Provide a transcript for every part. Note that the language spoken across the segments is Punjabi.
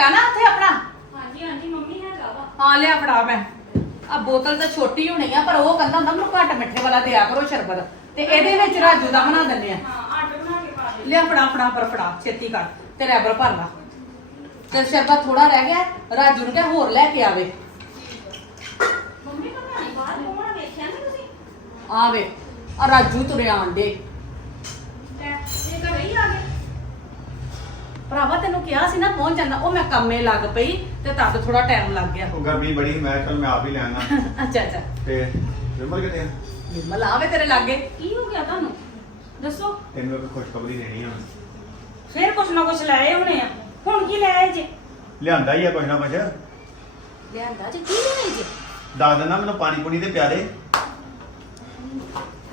ਹੈਗਾ ਨਾ ਉੱਥੇ ਆਪਣਾ? ਹਾਂਜੀ ਹਾਂਜੀ ਮੰਮੀ ਹੈਗਾ ਵਾ। ਹਾਂ ਲਿਆ ਫੜਾ ਮੈਂ। ਆ ਬੋਤਲ ਤਾਂ ਛੋਟੀ ਹੋਣੀ ਆ ਪਰ ਉਹ ਕਹਿੰਦਾ ਹੁੰਦਾ ਮੈਨੂੰ ਘੱਟ ਮਿੱਠੇ ਵਾਲਾ ਦਿਆ ਕਰੋ ਸ਼ਰਬਤ। ਤੇ ਇਹਦੇ ਵਿੱਚ ਰਾਜੂ ਦਾ ਬਣਾ ਦਿੰਦੇ ਆ। ਹਾਂ ਆਰਡਰ ਬਣਾ ਕੇ ਪਾ ਦੇ ਲਿਆ ਫੜਾ ਫੜਾ ਪਰ ਫੜਾ ਛੇਤੀ ਕਰ। ਤੇ ਰੈਬਰ ਭਰ ਲਾ। ਤੇ ਸ਼ਰਬਤ ਥੋੜਾ ਰਹਿ ਗਿਆ ਰਾਜੂ ਨੂੰ ਕਿਹਾ ਹੋਰ ਲੈ ਕੇ ਆਵੇ। ਮੰਮੀ ਪਤਾ ਨਹੀਂ ਬਾਹਰ ਕੋਣ ਵੇਖਿਆ ਨਾ ਤੁਸੀਂ। ਆਵੇ। ਆ ਰਾਜੂ ਤੁਰਿਆ ਆਂਦੇ ਲੈ, ਇਹ ਘਰੇ ਹੀ ਆ ਗਏ ਭਰਾਵਾ ਤੈਨੂੰ ਕਿਹਾ ਸੀ ਨਾ ਪਹੁੰਚ ਜਾਂਦਾ ਉਹ ਮੈਂ ਕੰਮੇ ਲੱਗ ਪਈ ਤੇ ਤਦ ਥੋੜਾ ਟਾਈਮ ਲੱਗ ਗਿਆ। ਉਹ ਗਰਮੀ ਬੜੀ ਮੈਂ ਚਲ ਮੈਂ ਆਪ ਹੀ ਲੈ ਆਣਾ ਅੱਛਾ ਅੱਛਾ। ਤੇ ਵਿਮਲ ਕਿਤੇ ਆ? ਆਵੇ ਤੇਰੇ ਲਾਗੇ। ਕੀ ਹੋ ਗਿਆ ਤੁਹਾਨੂੰ? ਦੱਸੋ। ਤੈਨੂੰ ਇੱਕ ਖੁਸ਼ਖਬਰੀ ਦੇਣੀ ਆ। ਫੇਰ ਕੁਛ ਨਾ ਕੁਛ ਲਾਏ ਹੋਣੇ ਆ। ਹੁਣ ਕੀ ਲੈ ਆਏ ਜੇ? ਲਿਆਂਦਾ ਹੀ ਆ ਕੁਛ ਨਾ ਕੁਛ। ਲਿਆਂਦਾ ਜੀ ਕੀ ਨਹੀਂ ਜੀ? ਦੱਸ ਦਿੰਦਾ ਮੈਨੂੰ ਪਾਣੀ ਪੁਣੀ ਦੇ ਪਿਆਰੇ।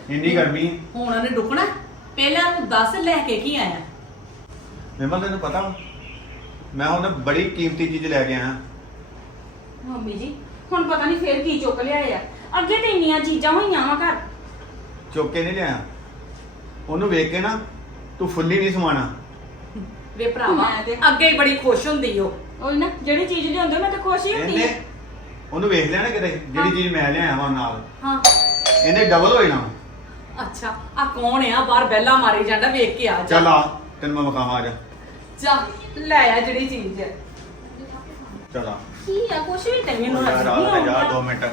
ਇੰਨੀ ਗਰਮੀ। ਹੁਣ ਉਹਨੇ ਡੁੱਕਣਾ। ਪਹਿਲਾਂ ਤੂੰ ਦੱਸ ਲੈ ਕੇ ਕੀ ਆਇਆ? ਵਿਮਲ ਤੈਨੂੰ ਪਤਾ ਵਾ? ਮੈਂ ਹੁਣ ਬੜੀ ਕੀਮਤੀ ਚੀਜ਼ ਲੈ ਕੇ ਆਇਆ। ਮੰਮੀ ਜੀ ਹੁਣ ਪਤਾ ਨਹੀਂ ਫੇਰ ਕੀ ਚੁੱਕ ਲਿਆਏ ਆ। ਅੱਗੇ ਤੇ ਇੰਨੀਆਂ ਚੀਜ਼ਾਂ ਹੋਈਆਂ ਵਾ ਘਰ। ਚੁੱਕ ਕੇ ਨਹੀਂ ਲਿਆਇਆ ਉਹਨੂੰ ਵੇਖ ਕੇ ਨਾ ਤੂੰ ਫੁੱਲੀ ਨਹੀਂ ਸਮਾਣਾ। ਵੇ ਭਰਾਵਾ ਮੈਂ ਤੇ- ਅੱਗੇ ਹੀ ਬੜੀ ਖੁਸ਼ ਹੁੰਦੀ ਉਹ ਉਹ ਨਾ ਜਿਹੜੀ ਚੀਜ਼ ਲਿਆਉਂਦੇ ਮੈਂ ਤਾਂ ਖੁਸ਼ ਹੀ ਹੁੰਦੀ ਇਹਨੇ ਆ ਉਹਨੂੰ ਵੇਖ ਲਿਆ ਨਾ ਕਿਤੇ ਜਿਹੜੀ ਹਾਂ। ਚੀਜ਼ ਮੈਂ ਲਿਆਇਆ ਵਾ ਨਾਲ। ਹਾਂ। ਇਹਨੇ ਡਬਲ ਹੋ ਜਾਣਾ। ਅੱਛਾ ਆ ਕੌਣ ਆ? ਬਾਹਰ ਬੈਲਾ ਮਾਰੀ ਜਾਂਦਾ ਵੇਖ ਕੇ ਆ ਜਾ। ਚੱਲ ਆ ਤੈਨੂੰ ਮੈਂ ਮਕਾਵਾਂ ਆ ਜਾ। ਜਾ ਲੈ ਆ ਜਿਹੜੀ ਚੀਜ਼ ਹੈ। ਚੱਲ। ਆ ਕੀ ਆ ਕੁਛ ਵੀ ਤੇ ਮੈਨੂੰ ਯਾਰ ਆ ਨਹੀਂ ਤੇ ਜਾ ਆਉਂਦਾ। 2 ਮਿੰਟ।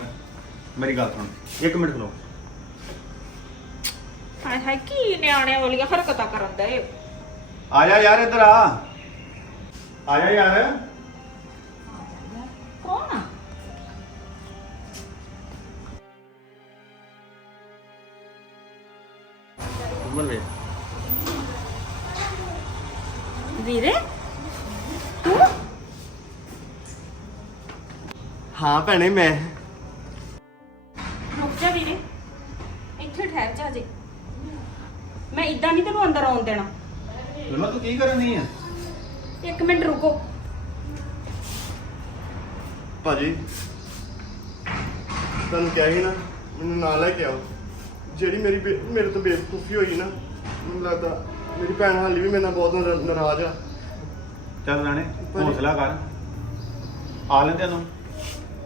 ਮੇਰੀ ਗੱਲ ਸੁਣ 1 ਮਿੰਟ ਖਲੋ। ਹਾਏ ਹਾਏ ਕੀ ਨਿਆਣੇ ਵਾਲੀਆਂ ਹਰਕਤਾਂ ਕਰਨ ਦਾ ਇਹ ਆ ਜਾ ਯਾਰ ਇੱਧਰ ਆ। ਆ ਜਾ ਯਾਰ। ਭੈਣੇ ਮੈਂ। ਰੁਕ ਜਾ ਵੀਰੇ। ਇੱਥੇ ਠਹਿਰ ਜਾ ਜੇ ਮੈਂ ਇਦਾਂ ਨਹੀਂ ਤੈਨੂੰ ਅੰਦਰ ਆਉਣ ਦੇਣਾ। ਲਮਾ ਤੂੰ ਕੀ ਕਰਨ ਨਹੀਂ ਆ? ਇੱਕ ਮਿੰਟ ਰੁਕੋ। ਭਾਜੀ ਤੁਹਾਨੂੰ ਕਿਹਾ ਸੀ ਨਾ ਮੈਨੂੰ ਨਾਲ ਲੈ ਕੇ ਆਓ। ਜਿਹੜੀ ਮੇਰੀ ਬੇ- ਮੇਰੇ ਤੋਂ ਬੇਵਕੂਫੀ ਹੋਈ ਨਾ ਮੈਨੂੰ ਲੱਗਦਾ ਮੇਰੀ ਭੈਣ ਹਾਲੀ ਵੀ ਮੇਰੇ ਨਾਲ ਬਹੁਤ ਨਰਾ- ਨਾਰਾਜ਼ ਆ। ਚੱਲ ਰਾਣੇ ਭਾਜੀ। ਹੌਸਲਾ ਕਰ। ਆ ਲੈਂਦੇ ਤੈਨੂੰ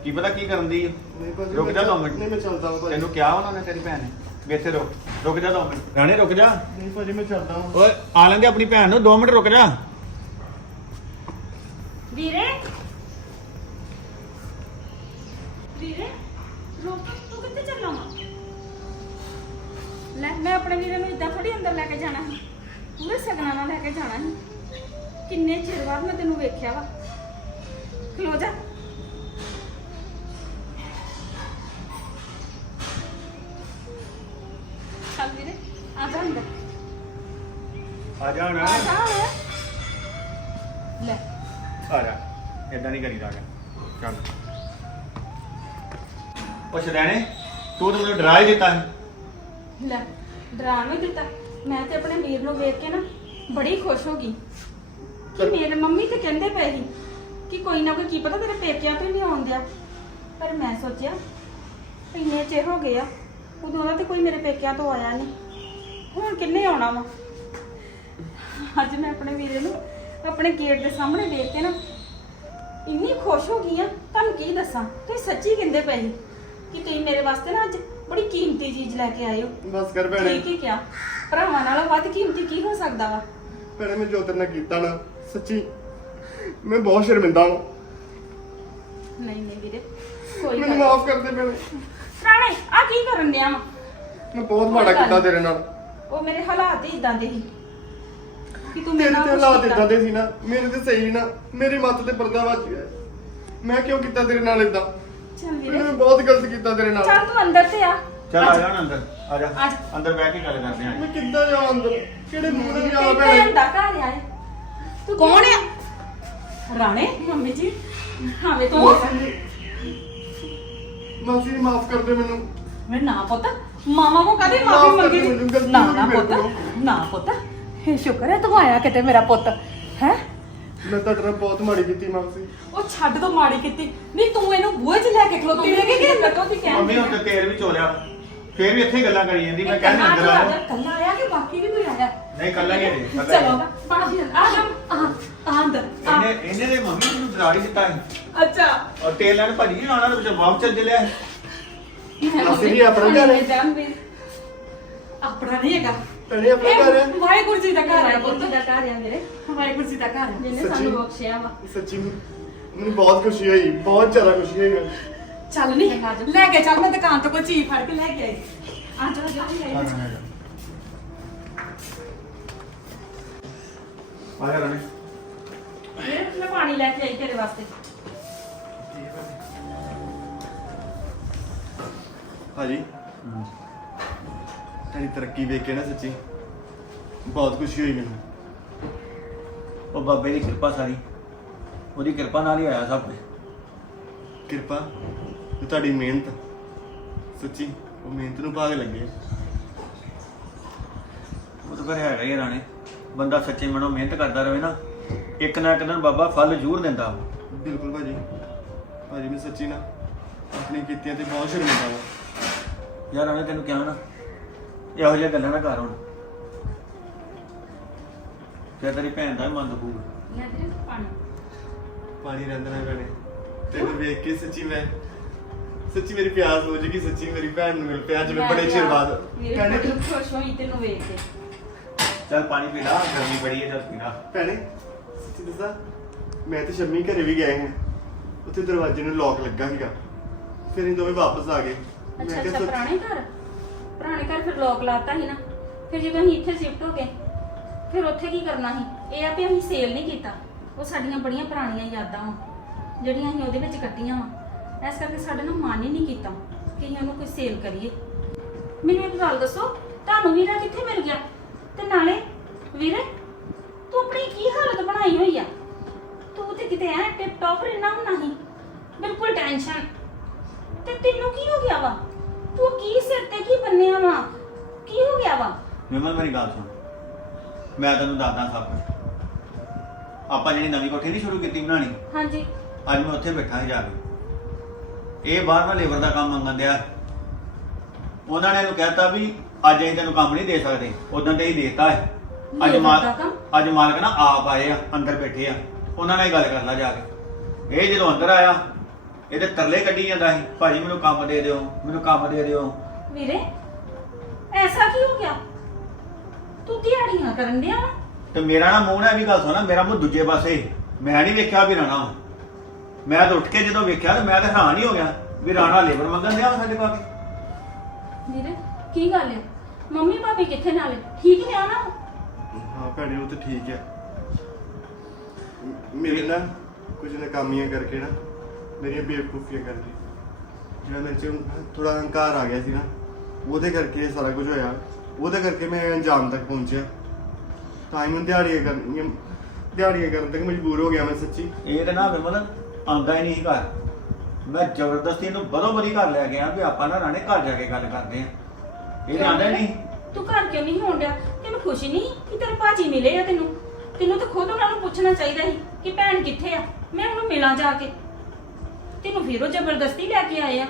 ਕੀ ਪਤਾ ਕੀ ਕਰਨ ਦੀ ਆ? ਨਹੀਂ ਭਾਜੀ ਰੁਕ ਮੈਂ ਜਾ ਦੋ ਮਿੰਟ। ਨਹੀਂ ਮੈਂ ਚੱਲਦਾ ਹਾਂ ਭਾਜੀ। ਤੈਨੂੰ ਕਿਹਾ ਉਹਨਾਂ ਨੇ ਤੇਰੀ ਭੈਣ ਨੇ ਵੀ ਇੱਥੇ ਰੁਕ। ਰੁਕ ਜਾ 2 ਮਿੰਟ। ਰਾਣੇ ਰੁਕ ਜਾ। ਨਹੀਂ ਭਾਜੀ ਮੈਂ ਚੱਲਦਾ ਹਾਂ ਓਏ ਆ ਲੈਂਦੇ ਆਪਣੀ ਭੈਣ ਨੂੰ। 2 ਮਿੰਟ ਰੁਕ ਜਾ। ਵੀਰੇ? ਵੀਰੇ ਰੁਕ ਤੂੰ ਕਿੱਥੇ ਚੱਲਾ ਵਾ? ਲੈ ਮੈਂ ਆਪਣੇ ਵੀਰੇ ਨੂੰ ਇਦਾਂ ਥੋੜੀ ਅੰਦਰ ਲੈ ਕੇ ਜਾਣਾ ਸੀ। ਪੂਰੇ ਸਗਨਾਂ ਨਾਲ ਲੈ ਕੇ ਜਾਣਾ ਸੀ। ਕਿੰਨੇ ਚਿਰ ਬਾਅਦ ਮੈਂ ਤੈਨੂੰ ਵੇਖਿਆ ਵਾ। ਖਲੋ ਜਾ। ਆ ਜਾ ਹੁਣ ਆ ਜਾ। ਲੈ। ਆ ਜਾ। ਇਦਾਂ ਨਹੀਂ ਕਰੀਦਾ ਗਾ। ਚੱਲ। ਉਹ ਸ਼ਦੈਣੇ ਤੂੰ ਤਾਂ ਮੈਨੂੰ ਡਰਾ ਹੀ ਦਿੱਤਾ ਸੀ। ਲੈ ਡਰਾ ਨਹੀਂ ਦਿੱਤਾ। ਮੈਂ ਤੇ ਆਪਣੇ ਵੀਰ ਨੂੰ ਵੇਖ ਕੇ ਨਾ ਬੜੀ ਖੁਸ਼ ਹੋ ਗਈ। ਕਿ ਮੇਰੇ ਮੰਮੀ ਤੇ ਕਹਿੰਦੇ ਪਏ ਸੀ ਕਿ ਕੋਈ ਨਾ ਕੋਈ ਕੀ ਪਤਾ ਤੇਰੇ ਪੇਕਿਆਂ ਤੋਂ ਹੀ ਨਹੀਂ ਆਉਂਦਿਆ ਪਰ ਮੈਂ ਸੋਚਿਆ ਇੰਨੇ ਚਿਰ ਹੋ ਗਏ ਆ ਉਦੋਂ ਦਾ ਤੇ ਕੋਈ ਮੇਰੇ ਪੇਕਿਆਂ ਤੋਂ ਆਇਆ ਨਹੀਂ। ਹੁਣ ਕਿੰਨੇ ਆਉਣਾ ਵਾ? ਅੱਜ ਮੈਂ ਆਪਣੇ ਵੀਰੇ ਨੂੰ ਆਪਣੇ ਗੇਟ ਦੇ ਸਾਹਮਣੇ ਵੇਖ ਕੇ ਨਾ ਇੰਨੀ ਖੁਸ਼ ਹੋ ਗਈ ਆ ਤੁਹਾਨੂੰ ਕੀ ਦੱਸਾਂ? ਤੁਸੀਂ ਸੱਚੀ ਕਹਿੰਦੇ ਪਏ ਸੀ ਕਿ ਤੁਸੀਂ ਮੇਰੇ ਵਾਸਤੇ ਨਾ ਅੱਜ ਬੜੀ ਕੀਮਤੀ ਚੀਜ਼ ਲੈ ਕੇ ਆਏ ਹੋ। ਬਸ ਕਰ ਭੈਣੇ। ਠੀਕ ਹੀ ਕਿਹਾ। ਭਰਾਵਾਂ ਨਾਲੋਂ ਵੱਧ ਕੀਮਤੀ ਕੀ ਹੋ ਸਕਦਾ ਵਾ? ਭੈਣੇ ਮੈਂ ਜੋ ਤੇਰੇ ਨਾਲ ਕੀਤਾ ਨਾ ਸੱਚੀ ਮੈਂ ਬਹੁਤ ਸ਼ਰਮਿੰਦਾ ਹਾਂ ਨਹੀਂ ਨਹੀਂ ਵੀਰੇ ਕੋਈ ਮੈਨੂੰ ਗੱਲ ਮਾਫ ਕਰ ਦੇ ਭੈਣੇ। ਰਾਣੇ ਆ ਕੀ ਕਰਨ ਵਾ? ਮੈਂ ਬਹੁਤ ਮਾੜਾ ਕੀਤਾ ਤੇਰੇ ਨਾਲ। ਉਹ ਮੇਰੇ ਹਾਲਾਤ ਹੀ ਇਦਾਂ ਦੇ ਸੀ। ਕਿ ਤੂੰ ਤੇਰੇ ਮੇਰੇ ਤੇ ਨਾਲ ਹਾਲਾਤ ਕੁਛ ਇਦਾਂ ਦੇ ਸੀ ਨਾ ਮੇਰੇ ਤੇ ਸਹੀ ਨਾ ਮੇਰੀ ਮੱਤ ਤੇ ਪਰਦਾ ਵੱਜ ਗਿਆ। ਮੈਂ ਕਿਉਂ ਕੀਤਾ ਤੇਰੇ ਨਾਲ ਇਦਾਂ ਚੱਲ ਵੀਰੇ। ਮੈਂ ਬਹੁਤ ਗਲਤ ਕੀਤਾ ਤੇਰੇ ਨਾਲ। ਚੱਲ ਤੂੰ ਅੰਦਰ ਤੇ ਆ। ਚੱਲ ਆ ਜਾ ਹੁਣ ਅੰਦਰ ਆ ਜਾ। ਆ ਜਾ। ਅੰਦਰ ਬਹਿ ਕੇ ਗੱਲ ਕਰਦੇ ਆਂ। ਮੈਂ ਕਿੱਦਾਂ ਜਾਵਾਂ ਅੰਦਰ? ਕਿਹੜੇ ਮੂੰਹ ਨਾਲ ਤੇਰੀ ਜਾਵਾਂ ਭੈਣ? ਭੈਣੇ ਦਾ ਘਰ ਆਏ ਤੂੰ ਕੌਣ ਆ? ਰਾਣੇ ਮੰਮੀ ਜੀ। ਹਾਂ ਵੇ ਤੂੰ ਮਾਫੀ ਮਾਫ ਕਰ ਦੇ ਮੈਨੂੰ। ਮੈਂ ਨਾ ਪੁੱਤ। ਮਾਮਾ ਕੋ ਕਦੇ ਮਾਫ਼ ਮੰਗੀ ਦੇ ਨਾ। ਹੋ ਨਾ ਪੁੱਤ। ਨਾ ਪੁੱਤ। ਇਹ ਸ਼ੁਕਰ ਹੈ ਤੂੰ ਆਇਆ ਕਿਤੇ ਮੇਰਾ ਪੁੱਤ? ਹੈ? ਮੈਂ ਤੁਹਾਡੇ ਨਾਲ ਬਹੁਤ ਮਾੜੀ ਕੀਤੀ ਮਾਫੀ ਉਹ ਛੱਡ ਤੋਂ ਮਾੜੀ ਕੀਤੀ। ਨਹੀਂ ਤੂੰ ਇਹਨੂੰ ਬੂਹੇ 'ਚ ਲੈ ਕੇ ਖਲੋਤੀ ਰਹਿ ਗਈ ਕਿ ਲੱਗੋ ਦੀ ਕਹਿਣ ਮੰਮੀ ਹੁਣ ਤੇ ਤੇਲ ਵੀ ਚੋਲਿਆ। ਫੇਰ ਵੀ ਇੱਥੇ ਹੀ ਗੱਲਾਂ ਕਰੀ ਜਾਂਦੀ ਮੈਂ ਕਹਿੰਦਾ ਅੰਦਰ ਆ ਜਾ। ਕੱਲਾ ਆਇਆ ਕਿ ਬਾਕੀ ਵੀ ਕੋਈ ਆਇਆ? ਨਹੀਂ ਕੱਲਾ ਹੀ ਹੈ ਜੀ, ਕੱਲਾ ਹੀ ਚਲੋ ਹੈ। ਆ ਜਾ। ਆ ਆ ਅੰਦਰ ਆ। ਇਹਨੇ ਇਹਨੇ ਦੇ ਮੰਮੀ ਨੂੰ ਹੀ ਦਿੱਤਾ ਸੀ। ਅੱਛਾ। ਔਰ ਤੇਲ ਲੈਣ ਭਾਜੀ ਨਹੀਂ ਤੇ ਵਾਪ ਚੱਲ ਲਿਆ ਅਸੀਂ ਵੀ ਆਪਣਾ ਘਰ ਹੈ। ਆਪਣਾ ਨਹੀਂ ਹੈਗਾ। ਭੈਣੇ ਆਪਣਾ ਘਰ ਹੈ? ਵਾਹਿਗੁਰੂ ਜੀ ਦਾ ਘਰ ਹੈ ਪੁੱਤ। ਜੀ ਦਾ ਘਰ ਆ ਮੇਰੇ ਵਾਹਿਗੁਰੂ ਜੀ ਦਾ ਘਰ ਹੈ। ਜਿਹਨੇ? ਸਾਨੂੰ ਬਖਸ਼ਿਆ ਵਾ। ਸੱਚੀ? ਮੈਨੂੰ ਬਹੁਤ ਖੁਸ਼ੀ ਹੋਈ ਬਹੁਤ ਜ਼ਿਆਦਾ ਖੁਸ਼ੀ ਹੋਈ ਮੈਨੂੰ। ਚੱਲ ਨਹੀਂ ਲੈ ਕੇ ਚੱਲ ਮੈਂ ਦੁਕਾਨ ਤੋਂ ਕੋਈ ਚੀਜ਼ ਫੜ ਕੇ ਲੈ ਕੇ ਆਈ। ਆ ਜਾ ਜਾ ਆ ਜਾ। ਰਾਣੀ। ਵੀਰੇ ਮੈਂ ਪਾਣੀ ਲੈ ਕੇ ਆਈ ਤੇਰੇ ਵਾਸਤੇ। ਭਾਜੀ ਤੇਰੀ ਤਰੱਕੀ ਵੇਖ ਕੇ ਨਾ ਸੱਚੀ ਬਹੁਤ ਖੁਸ਼ੀ ਹੋਈ ਮੈਨੂੰ। ਉਹ ਬਾਬੇ ਦੀ ਕਿਰਪਾ ਸਾਰੀ ਉਹਦੀ ਕਿਰਪਾ ਨਾਲ ਹੀ ਆਇਆ ਸਭ ਕੁਝ। ਕਿਰਪਾ? ਤੇ ਤੁਹਾਡੀ ਮਿਹਨਤ। ਸੱਚੀ ਉਹ ਮਿਹਨਤ ਨੂੰ ਭਾਗ ਲੱਗੇ। ਉਹ ਤਾਂ ਫਿਰ ਹੈਗਾ ਹੀ ਆ ਰਾਣੇ। ਬੰਦਾ ਸੱਚੇ ਮਨੋਂ ਮਿਹਨਤ ਕਰਦਾ ਰਹੇ ਨਾ ਇੱਕ ਨਾ ਇੱਕ ਦਿਨ ਬਾਬਾ ਫਲ ਜ਼ਰੂਰ ਦਿੰਦਾ। ਬਿਲਕੁਲ ਭਾਜੀ। ਭਾਜੀ ਮੈਂ ਸੱਚੀ ਨਾ ਆਪਣੀ ਕੀਤੀਆਂ ਤੇ ਬਹੁਤ ਸ਼ਰਮਿੰਦਾ ਹਾਂ ਯਾਰ ਮੈਂ ਤੈਨੂੰ ਕਿਹਾ ਨਾ ਇਹੋ ਜਿਹੀਆਂ ਗੱਲਾਂ ਨਾ ਕਰ ਹੁਣ। ਤੇਰੀ ਭੈਣ ਦਾ ਵੀ ਮਨ ਦੁਖੂਗਾ ਪਾਣੀ ਨਾ ਭੈਣੇ। ਤੈਨੂੰ ਵੇਖ ਕੇ ਸੱਚੀ ਮੈਂ ਸੱਚੀ ਮੇਰੀ ਪਿਆਸ ਹੋ ਜੇਗੀ ਸੱਚੀ ਮੇਰੀ ਭੈਣ ਨੂੰ ਮਿਲ ਪਿਆ ਜਿਵੇਂ ਬੜੇ ਚਿਰ ਬਾਅਦ। ਬੜੀ ਤੂੰ- ਖੁਸ਼ ਹੋਈ ਤੈਨੂੰ ਵੇਖ ਕੇ। ਚੱਲ ਪਾਣੀ ਪੀ ਲਾ ਗਰਮੀ ਬੜੀ ਹੈ ਚੱਲ ਪੀ ਲਾ। ਭੈਣੇ ਸੱਚੀ ਦੱਸਾਂ ਮੈਂ ਤੇ ਸ਼ੰਮੀ ਘਰੇ ਵੀ ਗਏ ਹਾਂ। ਉੱਥੇ ਦਰਵਾਜ਼ੇ ਨੂੰ ਲੌਕ ਲੱਗਾ ਸੀਗਾ। ਫਿਰ ਇਹ ਦੋਵੇਂ ਵਾਪਸ ਆ ਗਏ। ਅੱਛਾ ਕਿਹਾ ਅੱਛਾ ਸੱਚ- ਪੁਰਾਣੇ ਘਰ? ਪੁਰਾਣੇ ਘਰ ਫਿਰ ਲੋਕ ਲਾਤਾ ਸੀ ਨਾ। ਫਿਰ ਜਦੋਂ ਅਸੀਂ ਇੱਥੇ ਸ਼ਿਫਟ ਹੋ ਗਏ, ਫਿਰ ਉੱਥੇ ਕੀ ਕਰਨਾ ਸੀ? ਇਹ ਆ ਵੀ ਅਸੀਂ ਸੇਲ ਨਹੀਂ ਕੀਤਾ। ਉਹ ਸਾਡੀਆਂ ਬੜੀਆਂ ਪੁਰਾਣੀਆਂ ਯਾਦਾਂ ਵਾ, ਜਿਹੜੀਆਂ ਅਸੀਂ ਉਹਦੇ ਵਿੱਚ ਕੱਟੀਆਂ ਵਾ। ਇਸ ਕਰਕੇ ਸਾਡਾ ਨਾ ਮਨ ਹੀ ਨਹੀਂ ਕੀਤਾ ਕਿ ਅਸੀਂ ਉਹਨੂੰ ਕੋਈ ਸੇਲ ਕਰੀਏ। ਮੈਨੂੰ ਇੱਕ ਗੱਲ ਦੱਸੋ, ਤੁਹਾਨੂੰ ਵੀਰਾ ਕਿੱਥੇ ਮਿਲ ਗਿਆ? ਤੇ ਨਾਲੇ ਵੀਰੇ, ਤੂੰ ਆਪਣੀ ਕੀ ਹਾਲਤ ਬਣਾਈ ਹੋਈ ਆ? ਤੂੰ ਤੇ ਕਿਤੇ ਐ ਟਿਪ ਟੌਪ ਰਹਿਣਾ ਹੁਣਾ ਨਹੀਂ ਬਿਲਕੁਲ ਟੈਨਸ਼ਨ ਤੇ ਤੈਨੂੰ ਕੀ ਹੋ ਗਿਆ ਵਾ? ਤੂੰ ਕੀ ਸਿਰ ਤੇ ਕੀ ਬੰਨਿਆ ਵਾ? ਕੀ ਹੋ ਗਿਆ ਵਾ? ਵਿਮਲ ਮੇਰੀ ਗੱਲ ਸੁਣ। ਮੈਂ ਤੈਨੂੰ ਦੱਸਦਾ ਸਭ ਕੁਝ ਆਪਾਂ ਜਿਹੜੀ ਨਵੀਂ ਕੋਠੀ ਨਹੀਂ ਸ਼ੁਰੂ ਕੀਤੀ ਬਣਾਣੀ ਹਾਂਜੀ। ਅੱਜ ਮੈਂ ਉੱਥੇ ਬੈਠਾ ਸੀ ਜਾ ਕੇ। ਇਹ ਬਾਹਰ ਮੈਂ ਲੇਬਰ ਦਾ ਕੰਮ ਮੰਗਣ ਦਿਆ। ਉਹਨਾਂ ਨੇ ਇਹਨੂੰ ਕਹਿਤਾ ਵੀ ਅੱਜ ਅਸੀਂ ਤੈਨੂੰ ਕੰਮ ਨਹੀਂ ਦੇ ਸਕਦੇ। ਉਦੋਂ ਤੇ ਹੀ ਦੇਤਾ ਹੈ ਅੱਜ Labor ਮਾਲ ਦਾ ਕੰਮ? ਅੱਜ ਮਾਲਕ ਨਾ ਆਪ ਆਏ ਆ ਅੰਦਰ ਬੈਠੇ ਆ। ਉਹਨਾਂ ਨਾਲ ਹੀ ਗੱਲ ਕਰ ਲਾ ਜਾ ਕੇ। ਇਹ ਜਦੋਂ ਅੰਦਰ ਆਇਆ ਇਹਦੇ ਤਰਲੇ ਕੱਢੀ ਜਾਂਦਾ ਸੀ। ਭਾਜੀ ਮੈਨੂੰ ਕੰਮ ਦੇ ਦਿਓ ਮੈਨੂੰ ਕੰਮ ਦੇ ਦਿਓ। ਵੀਰੇ ਐਸਾ ਕੀ ਹੋ ਗਿਆ? ਤੂੰ ਦਿਹਾੜੀਆਂ ਕਰਨ ਡਿਆ ਵਾ? ਤੇ ਮੇਰਾ ਨਾ ਮੂੰਹ ਨਾ ਇਹ ਵੀ ਗੱਲ ਸੁਣਾ ਮੇਰਾ ਮੂੰਹ ਦੂਜੇ ਪਾਸੇ। ਮੈਂ ਨਹੀਂ ਵੇਖਿਆ ਵੀ ਰਾਣਾ। ਵਾ। ਮੈਂ ਤਾਂ ਉੱਠ ਕੇ ਜਦੋਂ ਵੇਖਿਆ ਤੇ ਮੈਂ ਤਾਂ ਹੈਰਾਨ ਹੀ ਹੋ ਗਿਆ ਵੀ ਰਾਣਾ ਲੇਬਰ ਮੰਗਣ ਦਿਆ ਵਾ ਸਾਡੇ ਕੋਲ ਆ ਕੇ। ਵੀਰੇ ਕੀ ਗੱਲ ਹੈ ਮੰਮੀ ਭਾਬੀ ਕਿੱਥੇ ਨਾਲੇ? ਠੀਕ ਨੇ ਆ ਨਾ? ਹਾਂ ਭੈਣੇ ਉਹ ਤਾਂ ਠੀਕ ਹੈ ਮ- ਮੇਰੇ ਨਾ ਕੁਝ ਨਕਾਮੀਆਂ ਕਰਕੇ ਨਾ ਮੇਰੀਆਂ ਬੇਵਕੂਫੀਆਂ ਕਰਕੇ ਜਿਹੜਾ ਮੇਰੇ ਚ ਥੋੜਾ ਹੰਕਾਰ ਆ ਗਿਆ ਸੀ ਨਾ ਉਹਦੇ ਕਰਕੇ ਇਹ ਸਾਰਾ ਕੁਝ ਹੋਇਆ। ਉਹਦੇ ਕਰਕੇ ਮੈਂ ਅੰਜਾਮ ਤੱਕ ਪਹੁੰਚਿਆ। ਤਾਂ ਹੀ ਮੈਂ ਦਿਹਾੜੀਆਂ ਕਰਨ ਦਿਹਾੜੀਆਂ ਕਰਨ ਤੱਕ ਮਜਬੂਰ ਹੋ ਗਿਆ ਮੈਂ ਸੱਚੀ। ਇਹ ਤਾਂ ਨਾ ਵਿਮਲ ਆਉਂਦਾ ਹੀ ਨਹੀਂ ਘਰ। ਮੈਂ ਜ਼ਬਰਦਸਤੀ ਇਹਨੂੰ ਬਦੋ ਬਦੀ ਘਰ ਲੈ ਗਿਆ ਵੀ ਆਪਾਂ ਨਾ ਰਾਣੇ ਘਰ ਜਾ ਕੇ ਗੱਲ ਕਰਦੇ ਆ ਇਹ ਤਾਂ ਆਂਦਾ ਨਹੀਂ। ਤੂੰ ਘਰ ਕਿਉਂ ਨਹੀਂ ਹੋਣ ਡਿਆ? ਤੈਨੂੰ ਖੁਸ਼ੀ ਨਹੀਂ ਕਿ ਤੇਰੇ ਭਾਜੀ ਮਿਲੇ ਆ ਤੈਨੂੰ? ਤੈਨੂੰ ਤਾਂ ਖੁਦ ਉਹਨਾਂ ਨੂੰ ਪੁੱਛਣਾ ਚਾਹੀਦਾ ਸੀ ਕਿ ਭੈਣ ਕਿੱਥੇ ਆ? ਮੈਂ ਉਹਨੂੰ ਮਿਲਾਂ ਜਾ ਕੇ। ਤੈਨੂੰ ਫਿਰ ਉਹ ਜ਼ਬਰਦਸਤੀ ਲੈ ਕੇ ਆਏ ਆ।